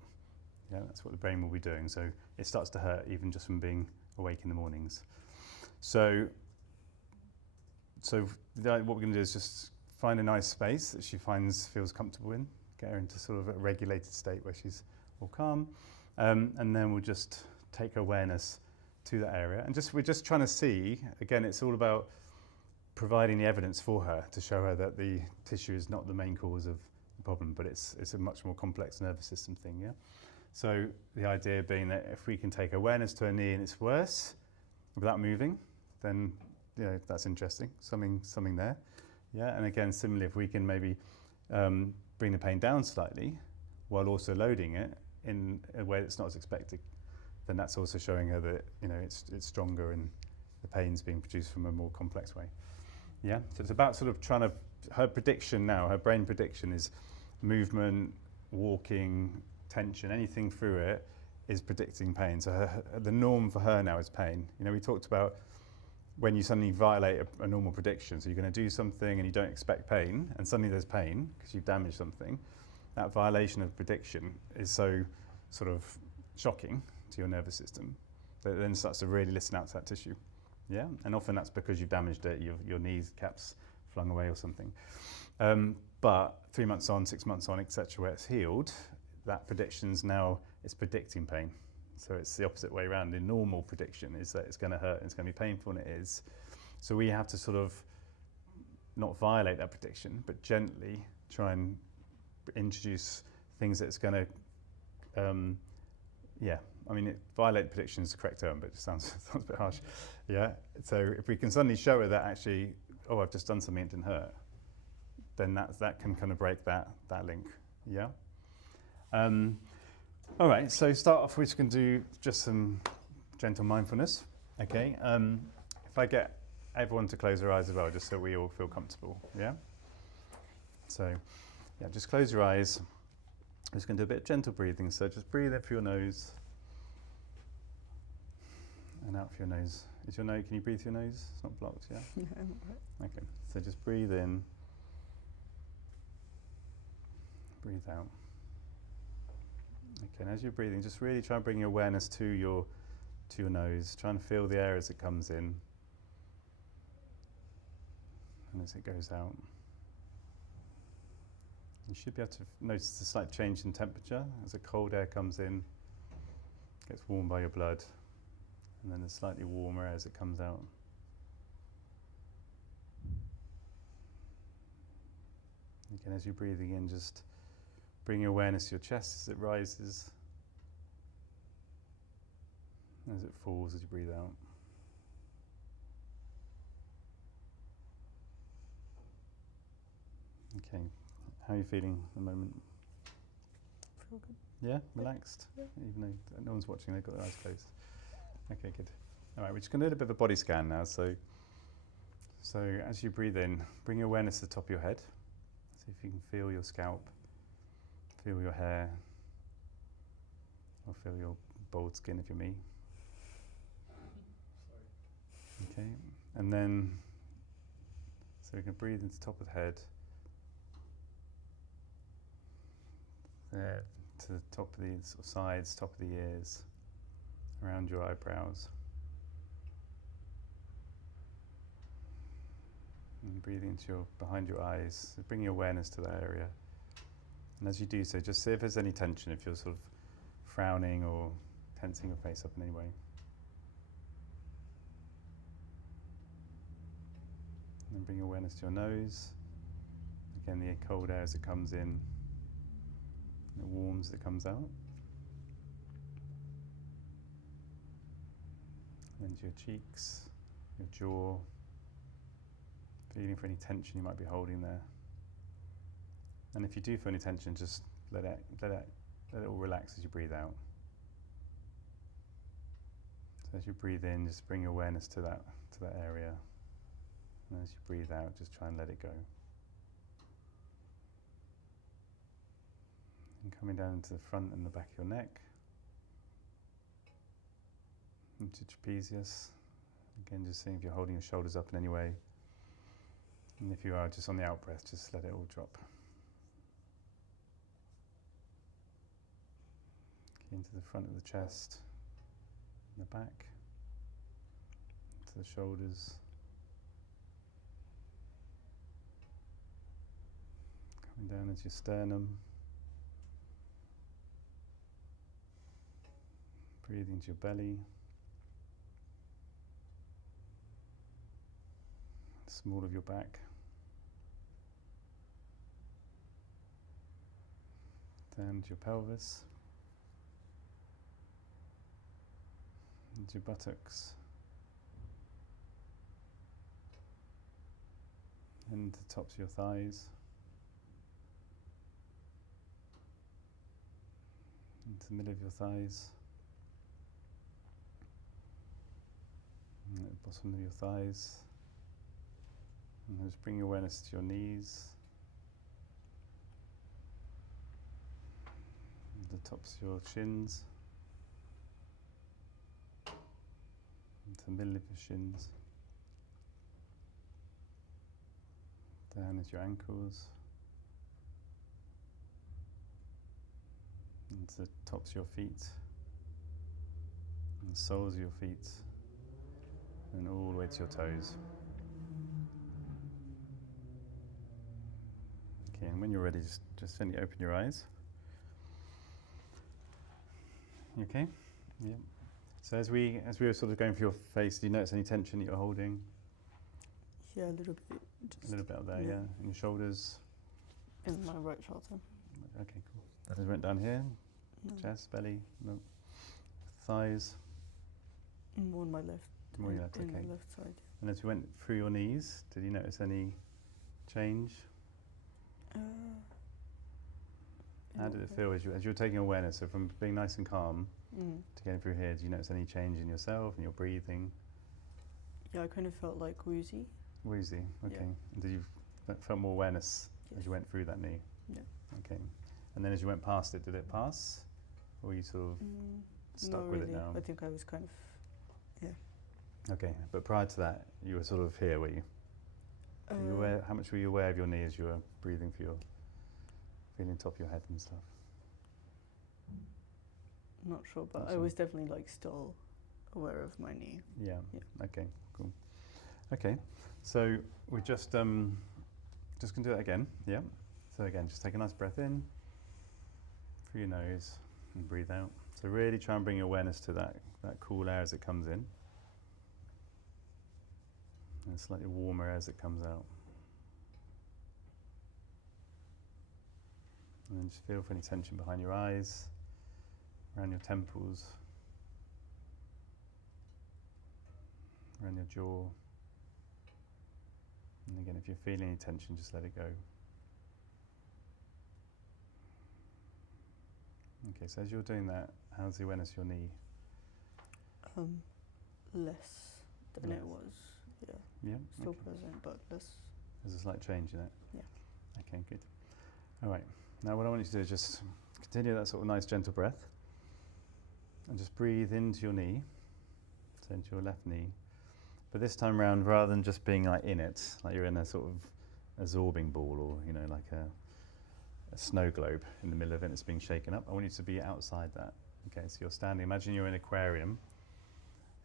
yeah, that's what the brain will be doing. So it starts to hurt even just from being awake in the mornings. So what we're going to do is just find a nice space that she feels comfortable in, get her into sort of a regulated state where she's all calm, and then we'll just take her awareness to that area. And we're just trying to see, again, it's all about providing the evidence for her to show her that the tissue is not the main cause of the problem, but it's a much more complex nervous system thing, yeah? So the idea being that if we can take awareness to her knee and it's worse without moving, then that's interesting, something there. Yeah, and again, similarly, if we can maybe bring the pain down slightly while also loading it in a way that's not as expected, then that's also showing her that it's stronger and the pain's being produced from a more complex way. Yeah, so it's about sort of her prediction now, her brain prediction is movement, walking, tension, anything through it is predicting pain. So the norm for her now is pain. We talked about when you suddenly violate a normal prediction, so you're going to do something and you don't expect pain, and suddenly there's pain because you've damaged something. That violation of prediction is so sort of shocking to your nervous system that it then starts to really listen out to that tissue. Yeah, and often that's because you've damaged it, your knees caps flung away or something. But 3 months on, 6 months on, etc., where it's healed, that prediction's now it's predicting pain. So it's the opposite way around. The normal prediction is that it's going to hurt and it's going to be painful, and it is. So we have to sort of not violate that prediction, but gently try and introduce things that's going to, violate prediction is the correct term, but it just sounds a bit harsh. Yeah. So if we can suddenly show her that actually, I've just done something that didn't hurt, then that can kind of break that link. Yeah. All right, so start off, we're just going to do just some gentle mindfulness, okay? If I get everyone to close their eyes as well, just so we all feel comfortable, yeah? So, yeah, just close your eyes. I'm just going to do a bit of gentle breathing, so just breathe in through your nose and out through your nose. Can you breathe through your nose? It's not blocked, yeah? Yeah, I'm all right. Okay, so just breathe in, breathe out. Okay, and as you're breathing, just really try and bring your awareness to your nose. Try and feel the air as it comes in and as it goes out. You should be able to notice a slight change in temperature as the cold air comes in, gets warmed by your blood, and then the slightly warmer air as it comes out. Again, as you're breathing in, just bring your awareness to your chest as it rises, as it falls as you breathe out. Okay, how are you feeling at the moment? Feel good. Yeah, relaxed? Yeah. Even though no one's watching, they've got their eyes closed. Okay, good. All right, we're just going to do a bit of a body scan now. So as you breathe in, bring your awareness to the top of your head. See if you can feel your scalp. Feel your hair, or feel your bald skin if you're me. Okay, and then, so we can breathe into the top of the head, there to the top of the sort of sides, top of the ears, around your eyebrows. And breathing into behind your eyes, so bring your awareness to that area. And as you do so, just see if there's any tension, if you're sort of frowning or tensing your face up in any way. And then bring awareness to your nose. Again, the cold air as it comes in, and it warms as it comes out. And to your cheeks, your jaw. feeling for any tension you might be holding there. And if you do feel any tension, just let it all relax as you breathe out. So as you breathe in, just bring your awareness to that area. And as you breathe out, just try and let it go. And coming down into the front and the back of your neck, into trapezius. Again, just seeing if you're holding your shoulders up in any way. And if you are, just on the out breath, just let it all drop. Into the front of the chest, and the back, into the shoulders. Coming down into your sternum. Breathing into your belly. Small of your back. Down to your pelvis. Into your buttocks. Into the tops of your thighs. Into the middle of your thighs. And at the bottom of your thighs. And just bring your awareness to your knees. The tops of your shins. Into the middle of your shins. Down into your ankles. Into the tops of your feet. And the soles of your feet. And all the way to your toes. Okay, and when you're ready, just gently open your eyes. You okay? Yeah. So as we were sort of going for your face, do you notice any tension that you're holding? Yeah, a little bit. A little bit up there, yeah. In your shoulders? In my right shoulder. Okay, cool. As we went down here, No. chest, belly, no. Thighs? More on my left. More on your left, in okay. the left side. And as we went through your knees, did you notice any change? How did it feel as you were taking awareness? So from being nice and calm to getting through here, do you notice any change in yourself and your breathing? Yeah, I kind of felt like woozy. Woozy, okay. Yeah. And did you feel more awareness Yes. as you went through that knee? Yeah. Okay. And then as you went past it, did it pass? Or were you sort of stuck Not with really. it now? I think I was kind of, Okay, but prior to that, you were sort of here, were you? Were you aware, how much were you aware of your knee as you were breathing for your, feeling top of your head and stuff? not sure, but Not I sure. was definitely like still aware of my knee. Yeah. Yeah. Okay, cool. Okay, so we just gonna do that again, yeah? So again, just take a nice breath in through your nose and breathe out. So really try and bring your awareness to that cool air as it comes in. And slightly warmer air as it comes out. And then just feel for any tension behind your eyes, around your temples, around your jaw. And again, if you're feeling any tension, just let it go. Okay, so as you're doing that, how's the awareness of your knee? Less than Less. it was. Yeah. Yeah? Still Okay. present, but less. There's a slight change in it? Yeah. Okay, good. All right, now what I want you to do is just continue that sort of nice gentle breath and just breathe into your knee, so into your left knee. But this time around, rather than just being like in it, like you're in a sort of absorbing ball or, you know, like a snow globe in the middle of it that's being shaken up, I want you to be outside that. Okay, so you're standing, imagine you're in an aquarium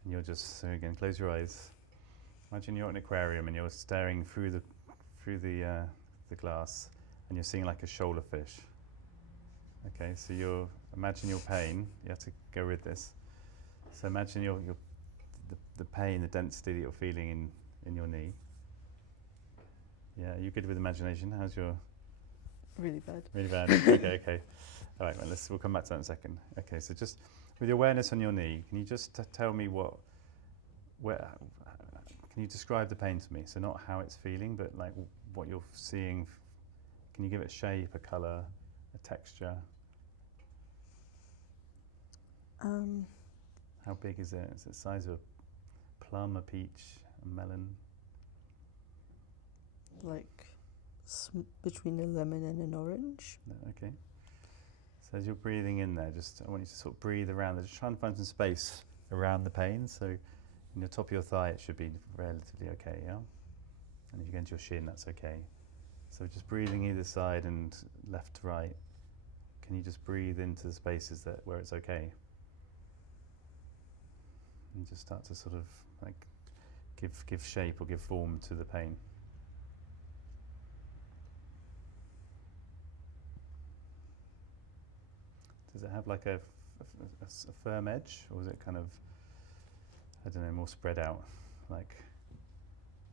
and you're just, so again, close your eyes. Imagine you're in an aquarium and you're staring through the glass and you're seeing like a shoaler fish. Okay, so imagine your pain. You have to go with this. So imagine the pain, the density that you're feeling in your knee. Yeah, are you good with imagination? How's your? Really bad. Really bad. Okay. All right, well, we'll come back to that in a second. Okay, so just with your awareness on your knee, can you just tell me can you describe the pain to me? So not how it's feeling, but like what you're seeing. Can you give it shape, a colour, a texture? How big is it? Is it the size of a plum, a peach, a melon? Like between a lemon and an orange. No, okay. So as you're breathing in there, just I want you to sort of breathe around there. Just try and find some space around the pain. So in the top of your thigh, it should be relatively okay, yeah? And if you go into your shin, that's okay. So just breathing either side and left to right. Can you just breathe into the spaces where it's okay? And just start to sort of like give shape or give form to the pain. Does it have like a firm edge, or is it kind of, I don't know, more spread out, like,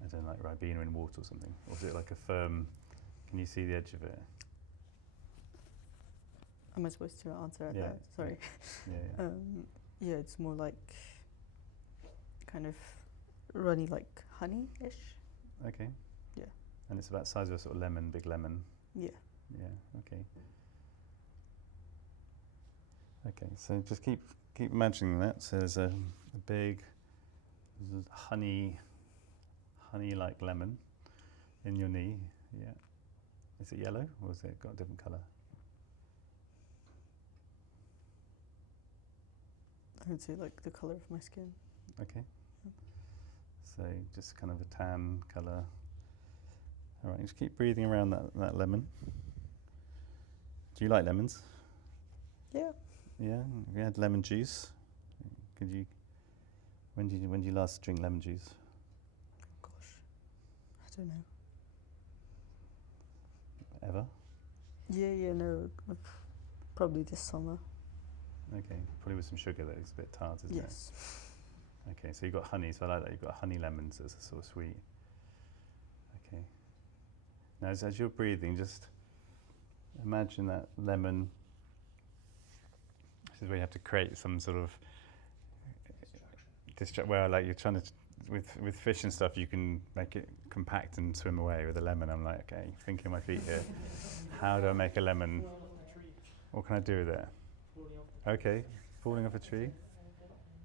I don't know, like Ribena in water or something? Or is it like a firm, can you see the edge of it? Am I supposed to answer Yeah. that? Sorry. Yeah. Yeah, it's more like kind of runny, like honey-ish. Okay. Yeah. And it's about the size of a sort of lemon, big lemon. Yeah. Yeah, okay. Okay, so just keep imagining that. So there's a big honey-like lemon in your knee. Yeah. Is it yellow or has it got a different colour? I would say like the color of my skin. Okay. So just kind of a tan colour. All right, just keep breathing around that lemon. Do you like lemons? Yeah. Yeah. Have you had lemon juice? When did you last drink lemon juice? Gosh, I don't know. Ever? Yeah, no, probably this summer. Okay, probably with some sugar though. It's a bit tart, isn't it? Yes. Okay, so you've got honey, so I like that. You've got honey lemons, so it's sort of sweet. Okay. Now, as you're breathing, just imagine that lemon. This is where you have to create some sort of well, like you're trying to, with fish and stuff, you can make it compact and swim away. With a lemon, I'm like, okay, thinking on my feet here. How do I make a lemon? What can I do with it? Okay, falling off a tree.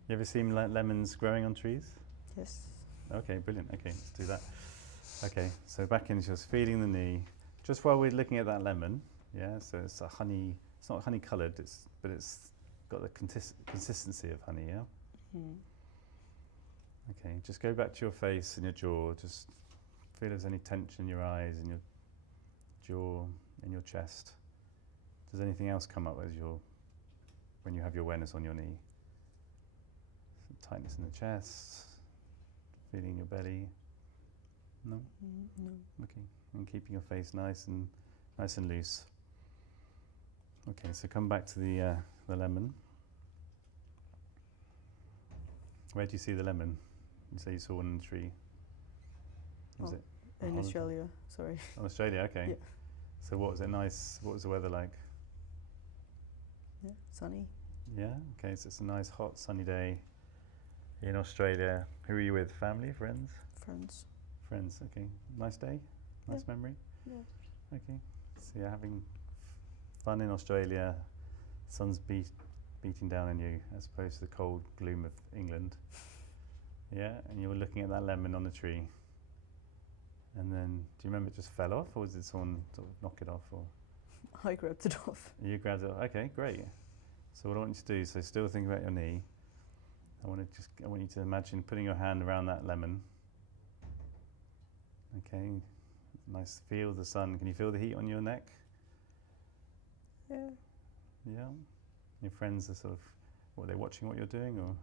You ever seen lemons growing on trees? Yes. Okay, brilliant. Okay, let's do that. Okay, so back in, just feeling the knee. Just while we're looking at that lemon, yeah, so it's a honey, it's not honey coloured, but it's got the consistency of honey, yeah? Mm. Okay, just go back to your face and your jaw, just feel if there's any tension in your eyes, in your jaw, in your chest. Does anything else come up when you have your awareness on your knee? Some tightness in the chest, feeling your belly? No? No. Okay, and keeping your face nice and loose. Okay, so come back to the lemon. Where do you see the lemon? You say you saw one in the tree. Was it In holiday? Australia, sorry. Oh, Australia, okay. Yeah. So what was it nice? What was the weather like? Yeah, sunny. Yeah, okay, so it's a nice hot sunny day in Australia. Who are you with? Family, friends? Friends. Friends, okay. Nice day? Nice memory? Yeah. Okay. So you're having fun in Australia. Sun's beating down on you as opposed to the cold gloom of England. Yeah, and you were looking at that lemon on the tree. And then, do you remember it just fell off, or did someone sort of knock it off? Or I grabbed it off. you grabbed it off? Okay, great. So what I want you to do, so still think about your knee. I want you to imagine putting your hand around that lemon. Okay, nice. Feel the sun. Can you feel the heat on your neck? Yeah. Yeah. Your friends are sort of, what, they're watching what you're doing, or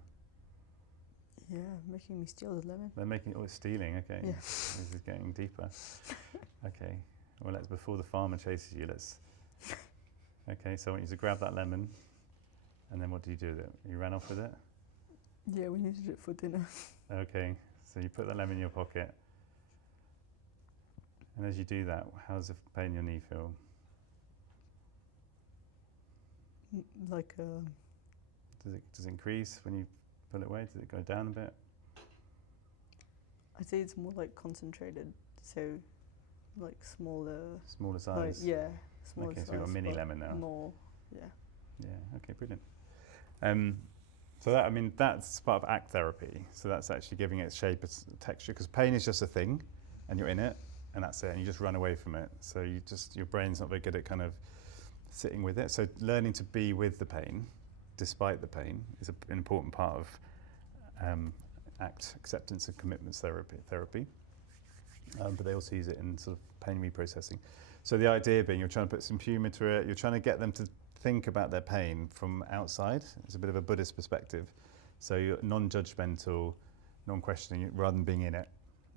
Yeah, making me steal the lemon. they're making? Oh, it's stealing. Okay. Yeah. This is getting deeper. Okay. Well, let's, before the farmer chases you, let's. Okay, so I want you to grab that lemon, and then what do you do with it? You ran off with it. Yeah, we needed it for dinner. Okay, so you put that lemon in your pocket, and as you do that, how does the pain in your knee feel? Like Does it increase when you pull it away? Does it go down a bit? I'd say it's more like concentrated, so like smaller. Smaller Like, size? yeah, smaller Okay, size. so we've got a mini but lemon now. More, yeah. Yeah, okay, brilliant. So that, I mean, that's part of ACT therapy. So that's actually giving it shape, its texture, because pain is just a thing, and you're in it, and that's it, and you just run away from it. So your brain's not very good at kind of sitting with it. So learning to be with the pain, despite the pain, is an important part of ACT, acceptance and commitments therapy. But they also use it in sort of pain reprocessing. So the idea being, you're trying to put some humour to it, you're trying to get them to think about their pain from outside. It's a bit of a Buddhist perspective. So you're non-judgmental, non-questioning, rather than being in it.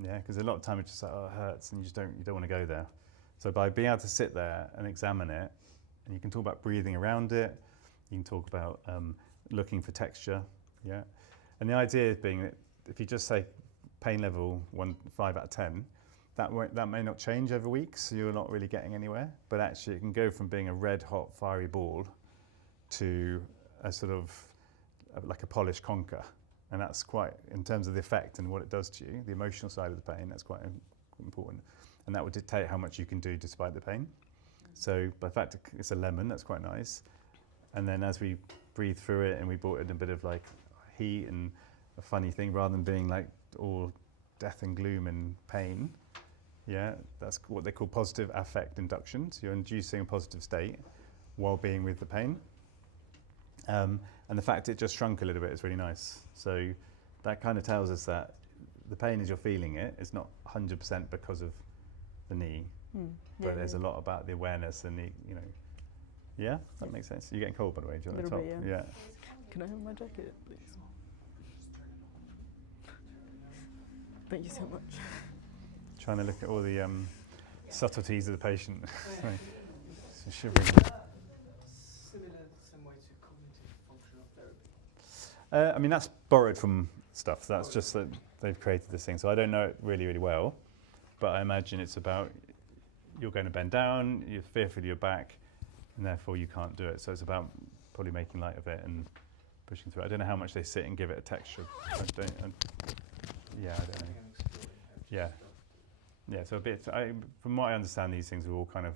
Yeah, because a lot of time it's just like, oh, it hurts, and you don't want to go there. So by being able to sit there and examine it, and you can talk about breathing around it, you can talk about looking for texture, yeah. And the idea being that if you just say pain level 5 out of 10, that may not change over weeks, so you're not really getting anywhere. But actually, it can go from being a red hot fiery ball to a sort of like a polished conker, and that's quite, in terms of the effect and what it does to you, the emotional side of the pain. That's quite important, and that would dictate how much you can do despite the pain. So, by the fact it's a lemon, that's quite nice. And then as we breathe through it, and we brought in a bit of like heat and a funny thing, rather than being like all death and gloom and pain. Yeah, that's what they call positive affect induction. So you're inducing a positive state while being with the pain. And the fact it just shrunk a little bit is really nice. So that kind of tells us that the pain, as you're feeling it, is not 100% because of the knee, but there's a lot about the awareness and the, you know. Yeah, that makes sense. You're getting cold, by the way. Do you want the top? Bit, yeah. Yeah. Can I have my jacket, please? Thank you so much. Trying to look at all the subtleties of the patient. So shivering. Similar way to cognitive functional therapy? I mean, that's borrowed from stuff. That's just that they've created this thing. So I don't know it really, really well, but I imagine it's about you're going to bend down, you're fearful of your back, and therefore you can't do it. So it's about probably making light of it and pushing through it. I don't know how much they sit and give it a texture. I don't know. Yeah. Yeah, so a bit, from what I understand, these things are all kind of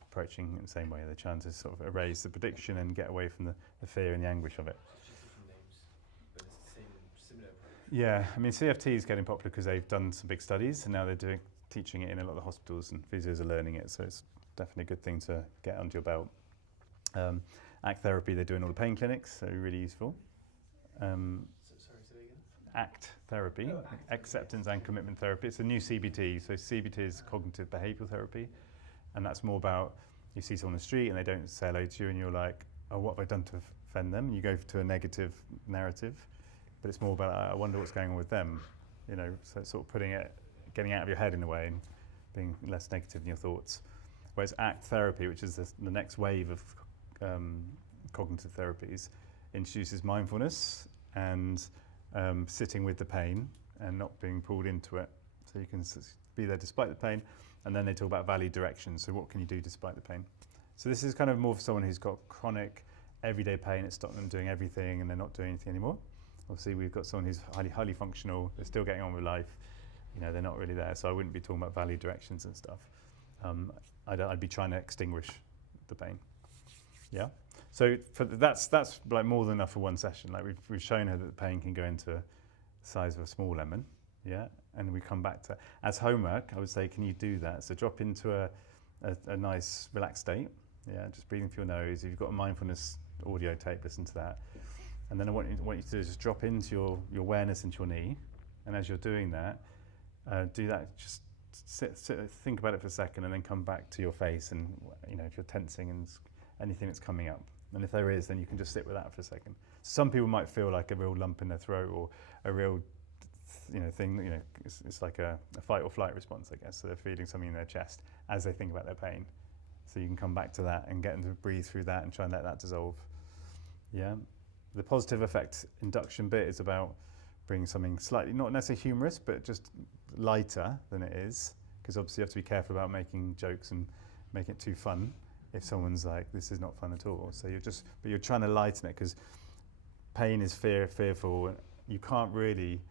approaching in the same way. They're trying to sort of erase the prediction and get away from the fear and the anguish of it. It's just different names, but it's the same, similar approach. Yeah, I mean, CFT is getting popular because they've done some big studies, and now they're teaching it in a lot of the hospitals, and physios are learning it, so it's definitely a good thing to get under your belt. ACT therapy, they're doing all the pain clinics, so really useful. Sorry, say that again? ACT therapy, Oh, ACT, acceptance and commitment therapy. It's a new CBT. So CBT is cognitive behavioural therapy, and that's more about you see someone on the street and they don't say hello to you, and you're like, oh, what have I done to offend them? And you go to a negative narrative, but it's more about I wonder what's going on with them, you know. So it's sort of getting out of your head in a way and being less negative in your thoughts. Whereas ACT therapy, which is the next wave of cognitive therapies, introduces mindfulness and sitting with the pain and not being pulled into it. So you can be there despite the pain, and then they talk about value direction. So what can you do despite the pain? So this is kind of more for someone who's got chronic everyday pain. It's stopped them doing everything and they're not doing anything anymore. Obviously we've got someone who's highly functional, they're still getting on with life, you know, they're not really there. So I wouldn't be talking about value directions and stuff. I'd be trying to extinguish the pain. Yeah. So that's like more than enough for one session. Like we've shown her that the pain can go into the size of a small lemon. Yeah. And we come back to, as homework, I would say, can you do that? So drop into a nice relaxed state. Yeah. Just breathing through your nose. If you've got a mindfulness audio tape, listen to that. And then what you to do is just drop into your awareness into your knee. And as you're doing that, do that, just sit, think about it for a second, and then come back to your face. And, you know, if you're tensing and anything that's coming up. And if there is, then you can just sit with that for a second. Some people might feel like a real lump in their throat or a real, thing, it's like a fight or flight response, I guess. So they're feeling something in their chest as they think about their pain. So you can come back to that and get them to breathe through that and try and let that dissolve. Yeah. The positive effect induction bit is about bringing something slightly, not necessarily humorous, but just lighter than it is. Because obviously you have to be careful about making jokes and making it too fun. If someone's like, this is not fun at all. So but you're trying to lighten it, because pain is fearful. You can't really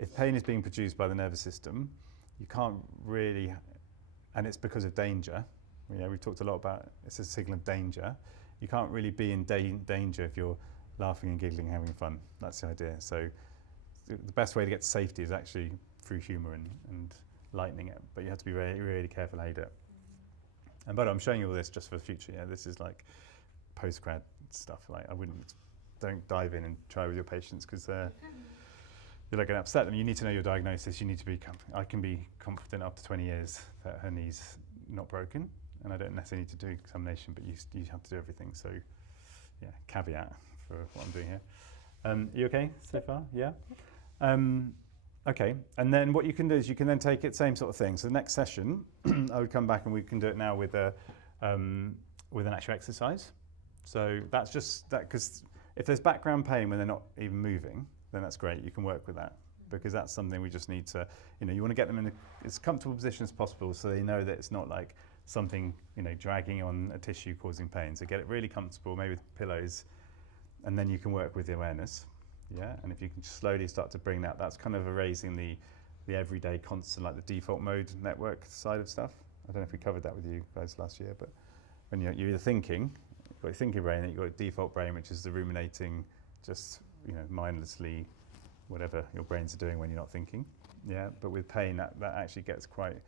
if pain is being produced by the nervous system, you can't really, and it's because of danger. We've talked a lot about it's a signal of danger. You can't really be in danger if you're laughing and giggling, having fun. That's the idea. So the best way to get to safety is actually through humour and lightening it, but you have to be really, really careful how you do it. And but I'm showing you all this just for the future. Yeah, this is like post-grad stuff. Like don't dive in and try with your patients because you're like going to upset them. You need to know your diagnosis. You need to be. I can be confident after 20 years that her knee's not broken, and I don't necessarily need to do examination, but you have to do everything. So, yeah, caveat for what I'm doing here. You okay so far? Yeah. Okay, and then what you can do is you can then take it same sort of thing. So the next session, I would come back and we can do it now with an actual exercise. So that's just that, because if there's background pain when they're not even moving, then that's great. You can work with that because that's something we just need to, you want to get them in as comfortable position as possible so they know that it's not like something, dragging on a tissue causing pain. So get it really comfortable, maybe with pillows, and then you can work with the awareness. Yeah, and if you can just slowly start to bring that's kind of erasing the everyday constant, like the default mode network side of stuff. I don't know if we covered that with you guys last year, but when you're either thinking, you've got your thinking brain, and you've got your default brain, which is the ruminating, just mindlessly, whatever your brains are doing when you're not thinking. Yeah, but with pain, that actually gets sort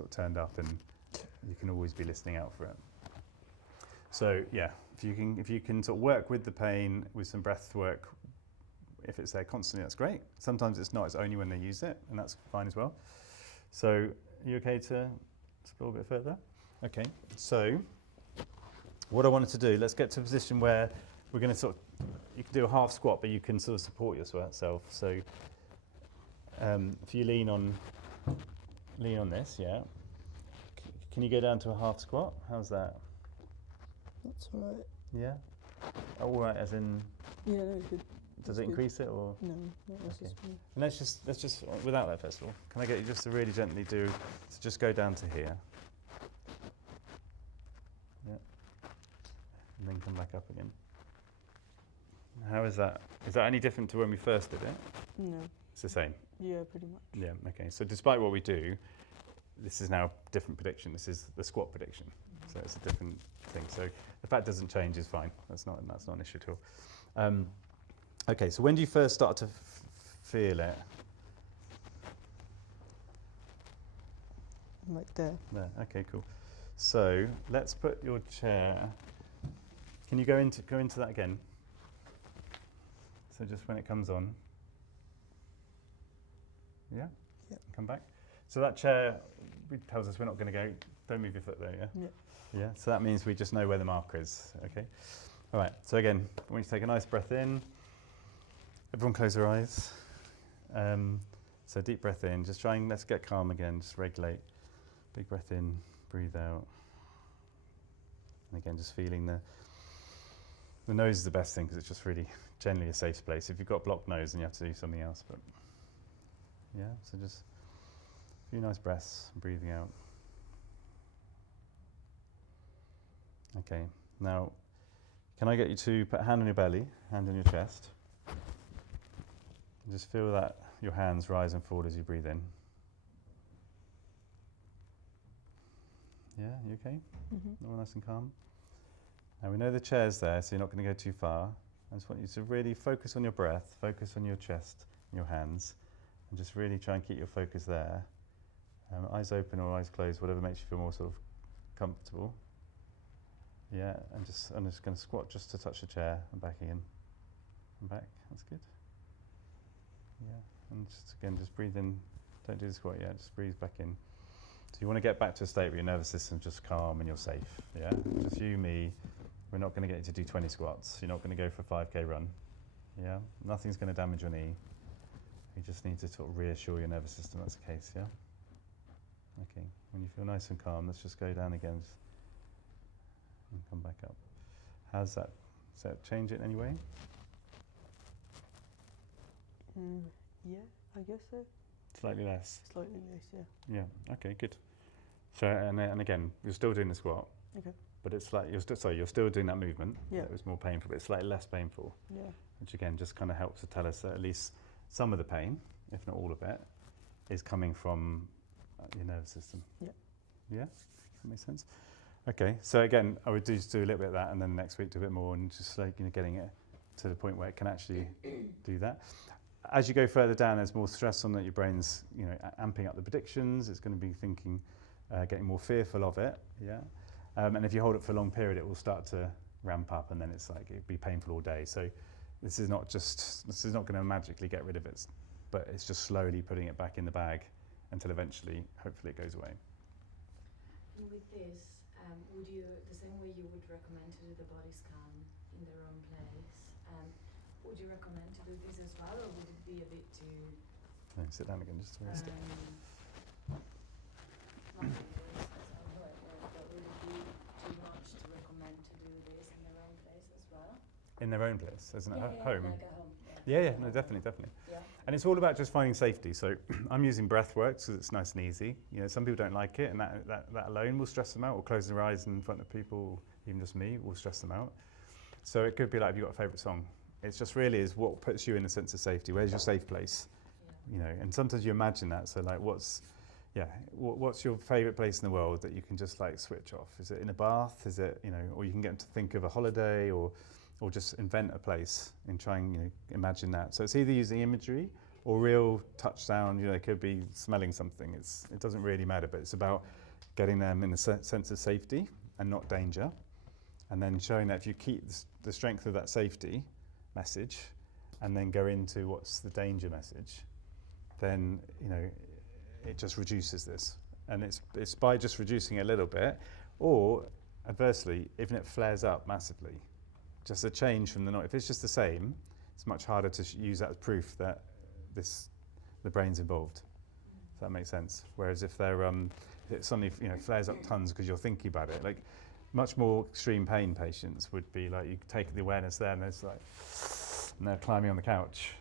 of turned up, and you can always be listening out for it. So yeah, if you can sort of work with the pain with some breath work. If it's there constantly, that's great. Sometimes it's not, it's only when they use it, and that's fine as well. So, are you okay to explore a bit further? Okay, so what I wanted to do, let's get to a position where we're going to you can do a half squat, but you can sort of support yourself. So, if you lean on this, yeah. Can you go down to a half squat? How's that? That's all right. Yeah? All right, as in... Yeah, no, it's good. Does it increase it or? No, that's Okay. just me. And let's just without that first of all. Can I get you just to really gently just go down to here? Yeah. And then come back up again. How is that? Is that any different to when we first did it? No. It's the same. Yeah, pretty much. Yeah. Okay. So despite what we do, this is now a different prediction. This is the squat prediction. So it's a different thing. So if that doesn't change, is fine. That's not an issue at all. Okay, so when do you first start to feel it? Like there. There, okay, cool. So let's put your chair. Can you go into that again? So just when it comes on. Yeah? Yep. Come back. So that chair tells us we're not going to go. Don't move your foot there, yeah? Yeah. Yeah, so that means we just know where the marker is, okay? All right, so again, I want you to take a nice breath in. Everyone close their eyes. So deep breath in, let's get calm again, just regulate. Big breath in, breathe out. And again, just feeling the nose is the best thing because it's just really generally a safe place. If you've got blocked nose, then you have to do something else. But yeah, so just a few nice breaths, breathing out. Okay, now can I get you to put a hand on your belly, hand on your chest? Just feel that your hands rise and fall as you breathe in. Yeah, you okay? Mm-hmm. All nice and calm? Now we know the chair's there, so you're not going to go too far. I just want you to really focus on your breath, focus on your chest and your hands, and just really try and keep your focus there. Eyes open or eyes closed, whatever makes you feel more sort of comfortable. Yeah, I'm just going to squat just to touch the chair and back again. And back, that's good. Yeah, and just breathe in. Don't do the squat yet, just breathe back in. So you want to get back to a state where your nervous system's just calm and you're safe, yeah? Just you, me, we're not going to get you to do 20 squats. You're not going to go for a 5K run, yeah? Nothing's going to damage your knee. You just need to sort of reassure your nervous system that's the case, yeah? Okay, when you feel nice and calm, let's just go down again and come back up. How's that? Does that change it in any way? Yeah, I guess so. Slightly less. Slightly less, yeah. Yeah. Okay. Good. So and again, you're still doing the squat. Okay. But it's like you're still doing that movement. Yeah. It was more painful, but it's slightly less painful. Yeah. Which again just kind of helps to tell us that at least some of the pain if not all of it, is coming from your nervous system. Yeah. Yeah? That makes sense? Okay, so again, I would just do a little bit of that, and then next week do a bit more, and just like, getting it to the point where it can actually do that. As you go further down, there's more stress on that. Your brain's, amping up the predictions. It's going to be thinking, getting more fearful of it. Yeah, and if you hold it for a long period, it will start to ramp up, and then it's like it'd be painful all day. So this is not going to magically get rid of it, but it's just slowly putting it back in the bag until eventually, hopefully, it goes away. And with this, would you, the same way you would recommend to do the body scan in their own place, would you recommend to do this as well, or would it be a bit too? No, sit down again, just to rest it. Not really, but would it be too much to recommend to do this in their own place as well? In their own place, isn't it? Yeah, Home. like at home. Yeah, no, definitely. Yeah. And it's all about just finding safety. So I'm using breath work because it's nice and easy. Some people don't like it, and that alone will stress them out, or closing their eyes in front of people, even just me, will stress them out. So it could be like, have you got a favourite song? It's just really is what puts you in a sense of safety. Where's your safe place? Yeah. And sometimes you imagine that. So like, what's your favourite place in the world that you can just like switch off? Is it in a bath? Is it, or you can get them to think of a holiday, or just invent a place and try and imagine that. So it's either using imagery or real touch sound. It could be smelling something. It doesn't really matter, but it's about getting them in a sense of safety and not danger, and then showing that if you keep the strength of that safety message and then go into what's the danger message, then it just reduces this. And it's by just reducing it a little bit, or adversely, even if it flares up massively, just a change from the noise. If it's just the same, it's much harder to use that as proof that the brain's involved. Does that make sense? Whereas if it suddenly flares up tons because you're thinking about it, like much more extreme pain patients would be like, you take the awareness there, and there's like, and they're climbing on the couch,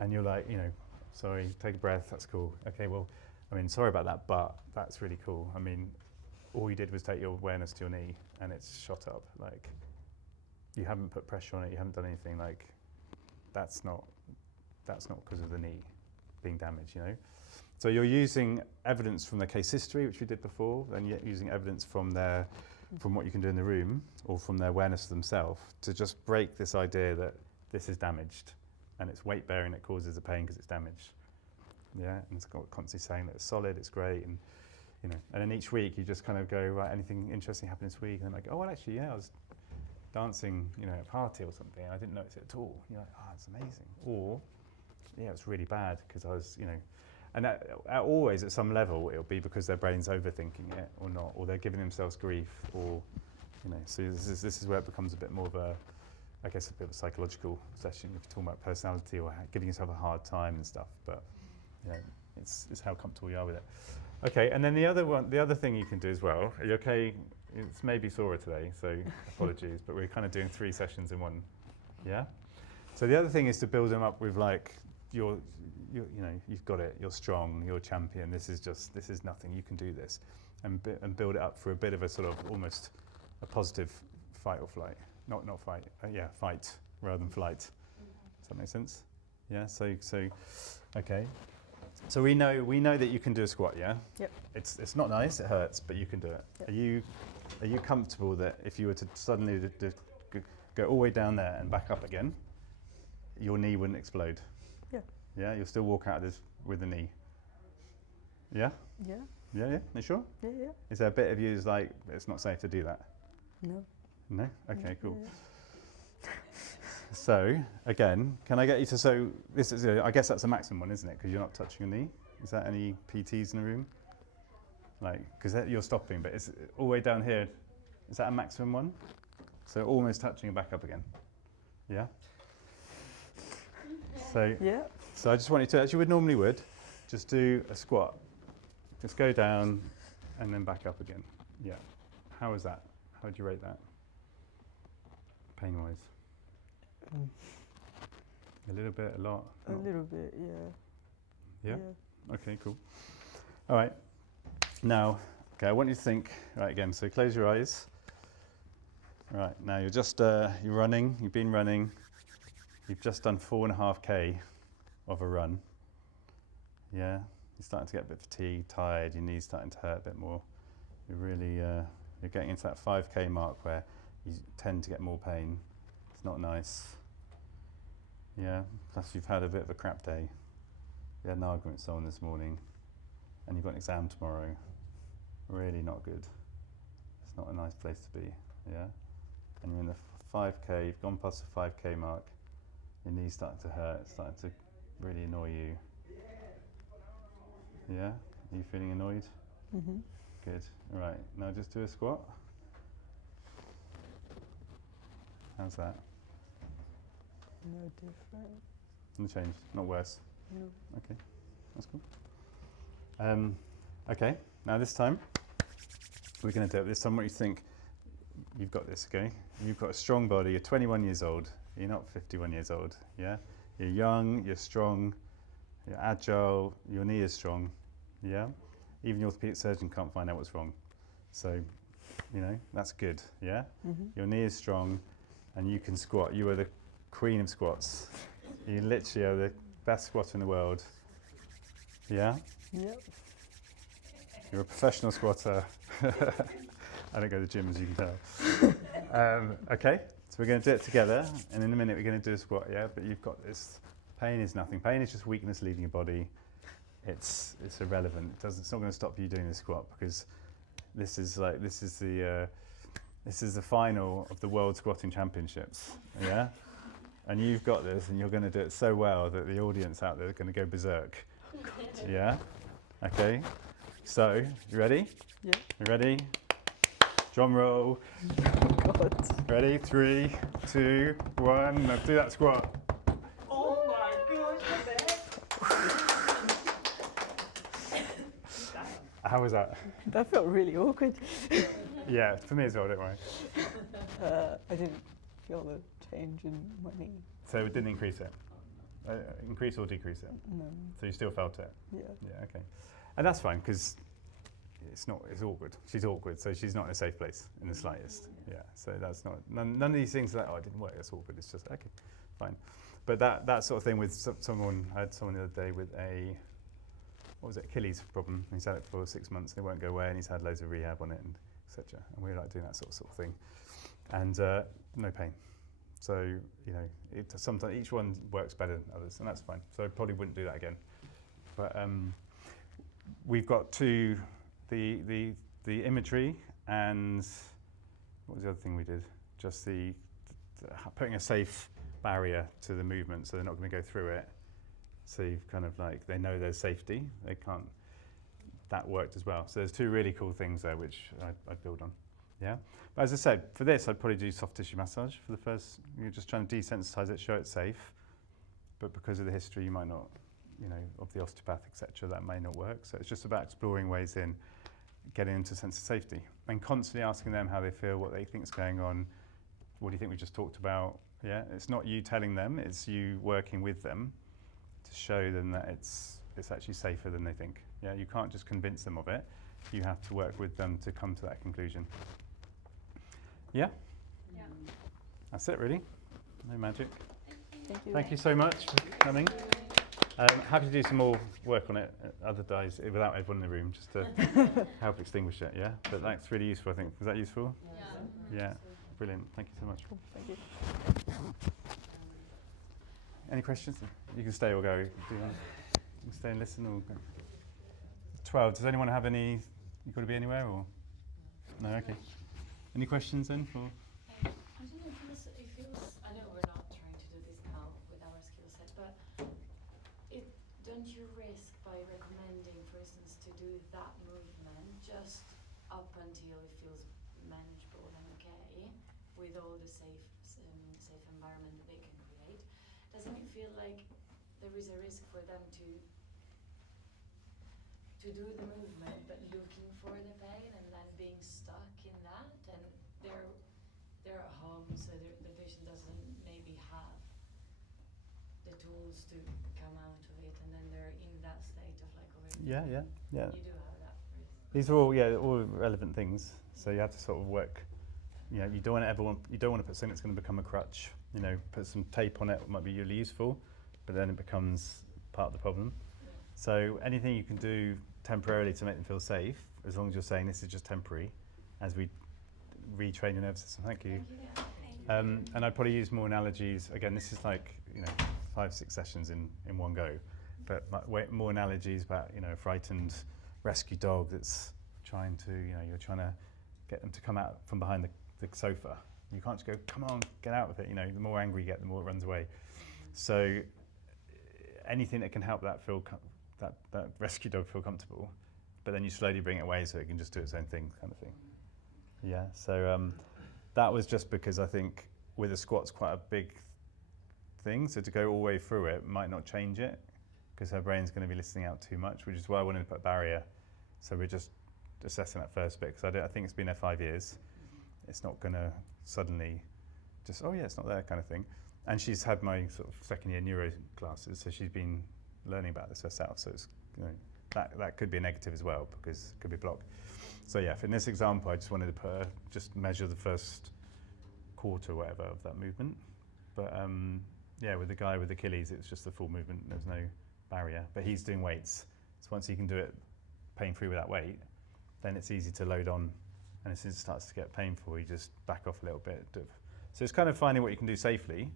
and you're like, sorry, take a breath. That's cool. Okay, well, sorry about that, but that's really cool. All you did was take your awareness to your knee, and it's shot up. Like, you haven't put pressure on it, you haven't done anything. Like, that's not because of the knee being damaged, So you're using evidence from their case history, which we did before, and yet using evidence from what you can do in the room, or from their awareness of themselves, to just break this idea that this is damaged, and it's weight bearing that causes the pain because it's damaged. Yeah, and it's constantly saying that it's solid, it's great, and and then each week you just kind of go, right, anything interesting happened this week, and then like, oh well, actually, yeah, I was dancing, at a party or something, and I didn't notice it at all. You're like, oh, it's amazing. Or, yeah, it's really bad because I was, and always at some level it'll be because their brain's overthinking it or not, or they're giving themselves grief, or, so this is where it becomes a bit more of a bit of a psychological session if you're talking about personality or giving yourself a hard time and stuff. But, it's how comfortable you are with it. Okay, and then the other thing you can do as well. Are you okay? It's maybe Sora today, so apologies, but we're kind of doing 3 sessions in one. Yeah. So the other thing is to build them up with like you've got it. You're strong. You're a champion. This is nothing. You can do this, and build it up for a bit of a sort of almost a positive fight or flight. Not fight. Fight rather than flight. Does that make sense? Yeah. So okay. So we know that you can do a squat. Yeah. Yep. It's not nice. It hurts, but you can do it. Yep. Are you comfortable that if you were to suddenly go all the way down there and back up again, your knee wouldn't explode? Yeah. Yeah, you'll still walk out of this with a knee. Yeah? Yeah. Yeah? You sure? Yeah. Is there a bit of you who's like, it's not safe to do that? No. No? Okay, cool. Yeah. So, again, can I get you to, so this is, I guess that's a maximum one, isn't it? Because you're not touching your knee. Is that any PTs in the room? Like, because you're stopping, but it's all the way down here. Is that a maximum one? So almost touching and back up again. Yeah? So, Yeah. so I just want you to, as you normally would, just do a squat. Just go down and then back up again. Yeah. How was that? How would you rate that? Pain-wise? A little bit, a lot? A little bit, yeah. Yeah? Okay, cool. All right. Now, okay, I want you to think, right, again, so close your eyes. All right, now you're just, you're running, you've been running, you've just done 4.5K of a run. Yeah, you're starting to get a bit fatigued, tired, your knees starting to hurt a bit more. You're really, you're getting into that 5k mark where you tend to get more pain. It's not nice. Yeah, plus you've had a bit of a crap day. You had an argument with someone this morning and you've got an exam tomorrow. Really not good. It's not a nice place to be, yeah? And you're in the 5k, you've gone past the 5k mark, your knees starting to hurt, it's starting to really annoy you. Yeah? Are you feeling annoyed? Mm-hmm. Good. All right, now just do a squat. How's that? No different. No change, not worse. No. Okay, that's cool. Okay, now this time, we're going to do it. This time, what you think, you've got this, okay? You've got a strong body, you're 21 years old, you're not 51 years old, yeah? You're young, you're strong, you're agile, your knee is strong, yeah? Even the orthopedic surgeon can't find out what's wrong. So, you know, that's good, yeah? Mm-hmm. Your knee is strong and you can squat. You are the queen of squats. You literally are the best squatter in the world. Yeah? Yep. You're a professional squatter. I don't go to the gym, as you can tell. Okay, so we're going to do it together, and in a minute we're going to do a squat, yeah? But you've got this. Pain is nothing. Pain is just weakness leaving your body. It's irrelevant. It's not going to stop you doing the squat, because this is the final of the World Squatting Championships, yeah? And you've got this, and you're going to do it so well that the audience out there are going to go berserk. Yeah? Okay. So, you ready? Yeah. You ready? Drum roll. Oh God. Ready? 3, 2, 1. Now do that squat. Oh my gosh, what the heck? How was that? That felt really awkward. Yeah, for me as well, don't worry. I didn't feel the change in my knee. So it didn't increase it? Increase or decrease it? No. So you still felt it? Yeah. Yeah, okay. And that's fine, because it's awkward. She's awkward, so she's not in a safe place in the slightest. Yeah, so that's not, none of these things like, oh, it didn't work, that's awkward. It's just, okay, fine. But that sort of thing with someone, I had someone the other day with what was it, Achilles problem. He's had it for 6 months and it won't go away, and he's had loads of rehab on it, and etc. And we like doing that sort of thing. And no pain. So, you know, sometimes each one works better than others, and that's fine. So I probably wouldn't do that again. But we've got the imagery, and what was the other thing we did? Just the putting a safe barrier to the movement, so they're not going to go through it. So you've kind of like, they know there's safety. They can't. That worked as well. So there's 2 really cool things there, which I'd build on. Yeah. But as I said, for this, I'd probably do soft tissue massage for the first. You're just trying to desensitize it, show it's safe. But because of the history, you might not, you know, of the osteopath, etc., that may not work. So it's just about exploring ways in, getting into a sense of safety, and constantly asking them how they feel, what they think is going on. What do you think we just talked about? Yeah. It's not you telling them; it's you working with them to show them that it's actually safer than they think. Yeah. You can't just convince them of it. You have to work with them to come to that conclusion. Yeah? Yeah. That's it, really. No magic. Thank you. Thank you so much for coming. Happy to do some more work on it other days without everyone in the room, just to help extinguish it, yeah? But that's really useful, I think. Was that useful? Yeah. Brilliant. Thank you so much. Cool. Thank you. Any questions? You can stay or go. You can stay and listen or go. 12. Does anyone have any? You got to be anywhere or? No. Okay. Any questions then for? I don't know, it feels, I know we're not trying to do this now with our skill set, but don't you risk by recommending, for instance, to do that movement just up until it feels manageable and okay, with all the safe environment that they can create? Doesn't it feel like there is a risk for them to do the movement but looking for the pain and then being stuck in that, and they're at home, so the patient doesn't maybe have the tools to come out of it, and then they're in that state of like already. Yeah. You do have that risk. These are all relevant things. So you have to sort of work. You know, you don't want to put something that's going to become a crutch. You know, put some tape on it might be really useful, but then it becomes part of the problem. So anything you can do temporarily to make them feel safe, as long as you're saying this is just temporary, as we retrain your nervous system. Thank you. And I'd probably use more analogies. Again, this is like 5-6 sessions in one go, but more analogies about a frightened rescue dog that's trying to you're trying to get them to come out from behind the sofa. You can't just go, come on, get out with it. The more angry you get, the more it runs away. So anything that can help that that rescue dog feel comfortable, but then you slowly bring it away so it can just do its own thing, kind of thing. Yeah. So that was just because I think with a squat's quite a big thing. So to go all the way through it might not change it because her brain's going to be listening out too much, which is why I wanted to put a barrier. So we're just assessing that first bit because I think it's been there 5 years. It's not going to suddenly just, oh yeah, it's not there kind of thing. And she's had my sort of second year neuro classes, so she's been learning about this herself. So it's, that could be a negative as well because it could be blocked. So yeah, in this example, I just wanted to just measure the first quarter or whatever of that movement. But yeah, with the guy with Achilles, it was just the full movement. There was no barrier, but he's doing weights. So once he can do it pain-free without weight, then it's easy to load on. And as soon as it starts to get painful, you just back off a little bit. So it's kind of finding what you can do safely.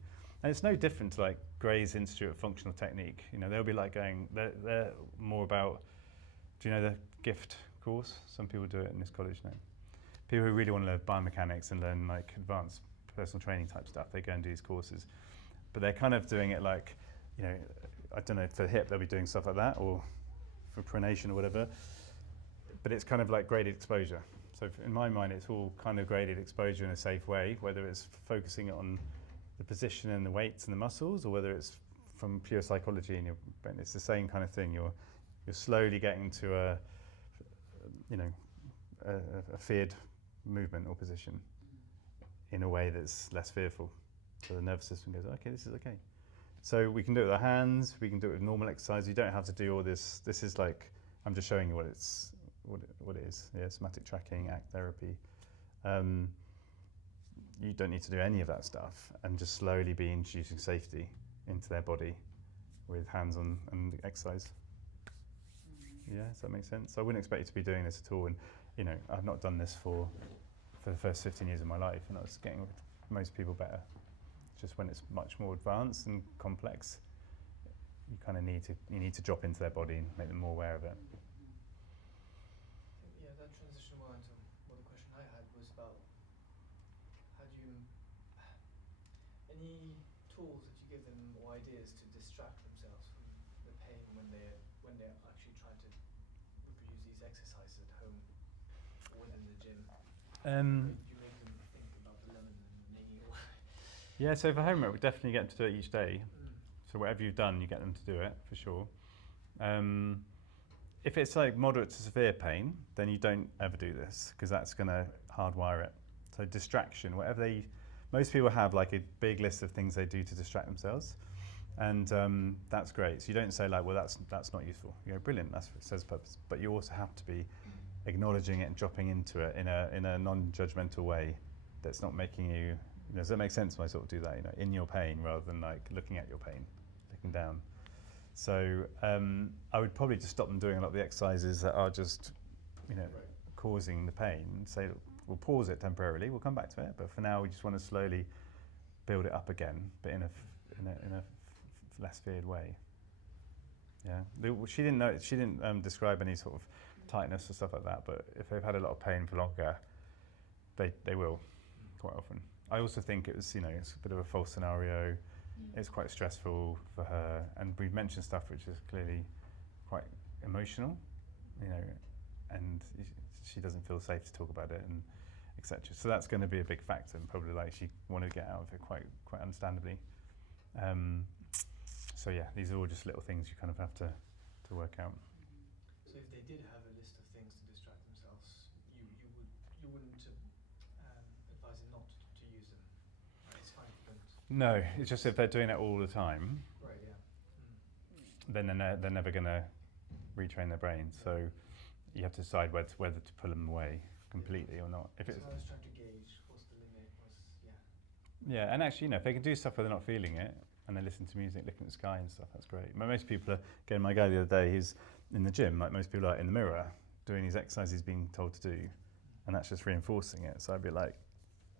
And it's no different to like Gray's Institute of Functional Technique. They'll be like they're more about, do you know the GIFT course? Some people do it in this college now. People who really want to learn biomechanics and learn like advanced personal training type stuff, they go and do these courses. But they're kind of doing it like, I don't know, for hip they'll be doing stuff like that, or for pronation or whatever. But it's kind of like graded exposure. So in my mind, it's all kind of graded exposure in a safe way, whether it's focusing on the position and the weights and the muscles, or whether it's from pure psychology in your brain. It's the same kind of thing. You're slowly getting to a feared movement or position in a way that's less fearful. So the nervous system goes, okay, this is okay. So we can do it with our hands. We can do it with normal exercise. You don't have to do all this. This is like, I'm just showing you what it is. Yeah, somatic tracking, ACT therapy. You don't need to do any of that stuff, and just slowly be introducing safety into their body with hands-on and exercise. Yeah, does that make sense? I wouldn't expect you to be doing this at all. And I've not done this for the first 15 years of my life, and I was getting most people better. Just when it's much more advanced and complex, you kind of need to drop into their body and make them more aware of it. Yeah, that transition well into what the question I had was about how do you any tools that you give them or ideas to distract themselves from the pain when they're actually trying to reproduce these exercises at home or within the gym. You make them think about the lemon and making it work. Yeah, so for homework, we definitely get them to do it each day. So whatever you've done, you get them to do it, for sure. If it's like moderate to severe pain, then you don't ever do this, because that's going to hardwire it. So distraction, most people have like a big list of things they do to distract themselves. And that's great. So you don't say like, well, that's not useful. You go, brilliant, that's what it says purpose. But you also have to be acknowledging it and dropping into it in a non-judgmental way that's not making you, does that make sense when I sort of do that, in your pain rather than like looking at your pain, looking down. So I would probably just stop them doing a lot of the exercises that are just, causing the pain. Say, we'll pause it temporarily, we'll come back to it, but for now we just want to slowly build it up again, but in a less feared way. Yeah, she didn't describe any sort of tightness or stuff like that, but if they've had a lot of pain for longer, they will quite often. I also think it was, it's a bit of a false scenario. It's quite stressful for her, and we've mentioned stuff which is clearly quite emotional, and she doesn't feel safe to talk about it, and etc. So that's going to be a big factor, and probably like she wanted to get out of it quite understandably. So yeah, these are all just little things you kind of have to work out. So if they did have a list of things to distract themselves, you wouldn't advise them not to use them. Right? It's fine if you don't. No, it's just if they're doing it all the time, Right. Yeah. then they're never going to retrain their brain. So you have to decide whether to pull them away completely or not. If So it's I was trying to gauge what's the limit. Yeah. yeah, and actually, if they can do stuff where they're not feeling it, and they listen to music, looking at the sky and stuff. That's great. But most people are, again, my guy the other day, he's in the gym, like most people are in the mirror, doing these exercises he's being told to do, and that's just reinforcing it. So I'd be like,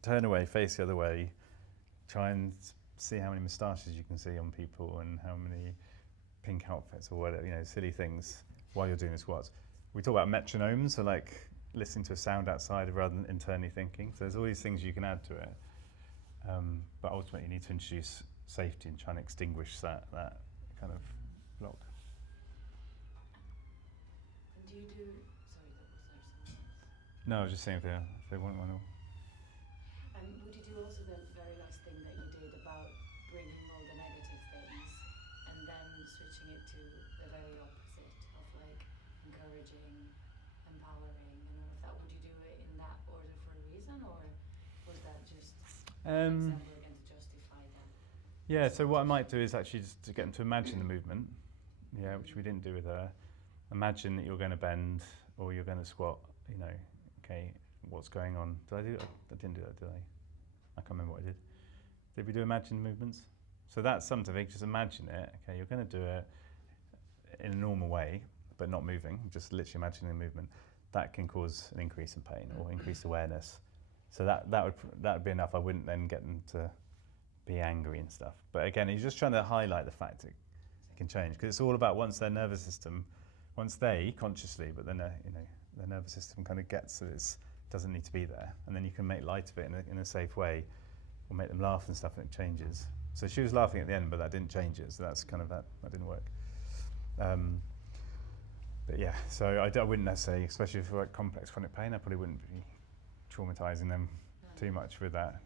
turn away, face the other way, try and see how many moustaches you can see on people and how many pink outfits or whatever, you know, silly things while you're doing the squats. We talk about metronomes, so like listening to a sound outside rather than internally thinking. So there's all these things you can add to it. But ultimately you need to introduce safety and try and extinguish that kind of block. And do you do, sorry, that was there something else? No, I was just saying if they want one. Would you do also the very last thing that you did about bringing all the negative things and then switching it to the very opposite of like encouraging, empowering and all of that? Would you do it in that order for a reason, or was that just an example again to justify that? Yeah, so what I might do is actually just to get them to imagine the movement, which we didn't do with her. Imagine that you're going to bend or you're going to squat, you know, okay, what's going on? Did I do that? I didn't do that, did I? I can't remember what I did. Did we do imagine movements? So that's something, just imagine it. Okay, you're going to do it in a normal way, but not moving, just literally imagining the movement. That can cause an increase in pain or increased awareness. So that would be enough. I wouldn't then get them to be angry and stuff. But again, you're just trying to highlight the fact it can change, because it's all about once their nervous system, once they consciously, but then their nervous system kind of gets that it doesn't need to be there, and then you can make light of it in a safe way, or make them laugh and stuff, and it changes. So she was laughing at the end, but that didn't change it. So that's kind of that didn't work. But yeah, so I wouldn't necessarily, especially if like complex chronic pain, I probably wouldn't be traumatizing them too much with that.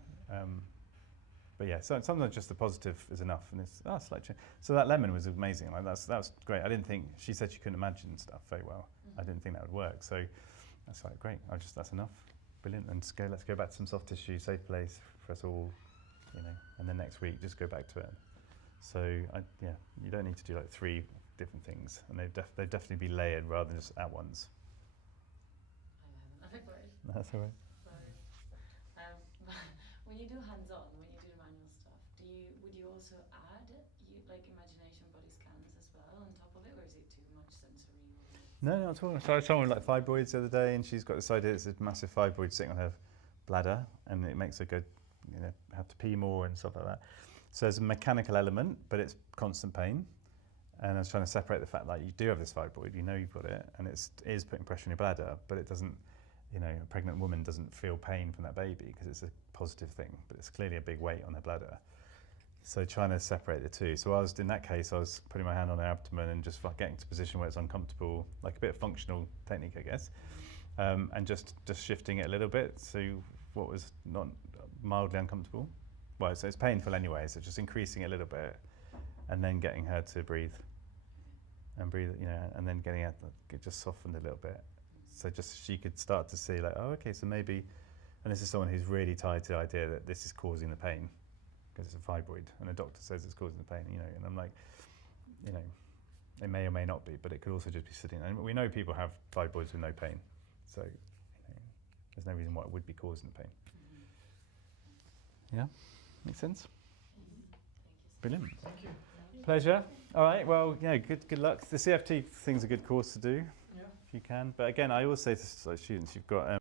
But yeah, so sometimes just the positive is enough, and it's slight change. So that lemon was amazing. Like that was great. I didn't think, she said she couldn't imagine stuff very well. I didn't think that would work. So that's like great. That's enough. Brilliant. And let's go back to some soft tissue, safe place for us all, you know. And then next week, just go back to it. So you don't need to do like 3 different things, and they'd definitely be layered rather than just at once. I haven't. That's all right. Sorry. When you do hands-on, when you do the manual stuff, would you also add like imagination body scans as well on top of it, or is it too much sensory? No, not at all. So I saw someone with like fibroids the other day, and she's got this idea it's a massive fibroid sitting on her bladder, and it makes her go, you know, have to pee more and stuff like that. So there's a mechanical element, but it's constant pain. And I was trying to separate the fact that you do have this fibroid, you know you've got it, and it is putting pressure on your bladder, but it doesn't, you know, a pregnant woman doesn't feel pain from that baby because it's a positive thing, but it's clearly a big weight on their bladder. So trying to separate the two. So in that case, I was putting my hand on her abdomen and just like getting to a position where it's uncomfortable, like a bit of functional technique, I guess, and just shifting it a little bit. So what was not mildly uncomfortable, well, so it's painful anyway, so just increasing it a little bit, and then getting her to breathe, you know, and then getting her to just softened a little bit. So just she could start to see like, oh, okay, so maybe, and this is someone who's really tied to the idea that this is causing the pain because it's a fibroid, and a doctor says it's causing the pain, you know, and I'm like, you know, it may or may not be, but it could also just be sitting, and we know people have fibroids with no pain, so you know, there's no reason why it would be causing the pain. Yeah, makes sense? Brilliant. Thank you. Pleasure. All right, well, yeah, good luck. The CFT thing's a good course to do, if you can. But again, I always say to students, you've got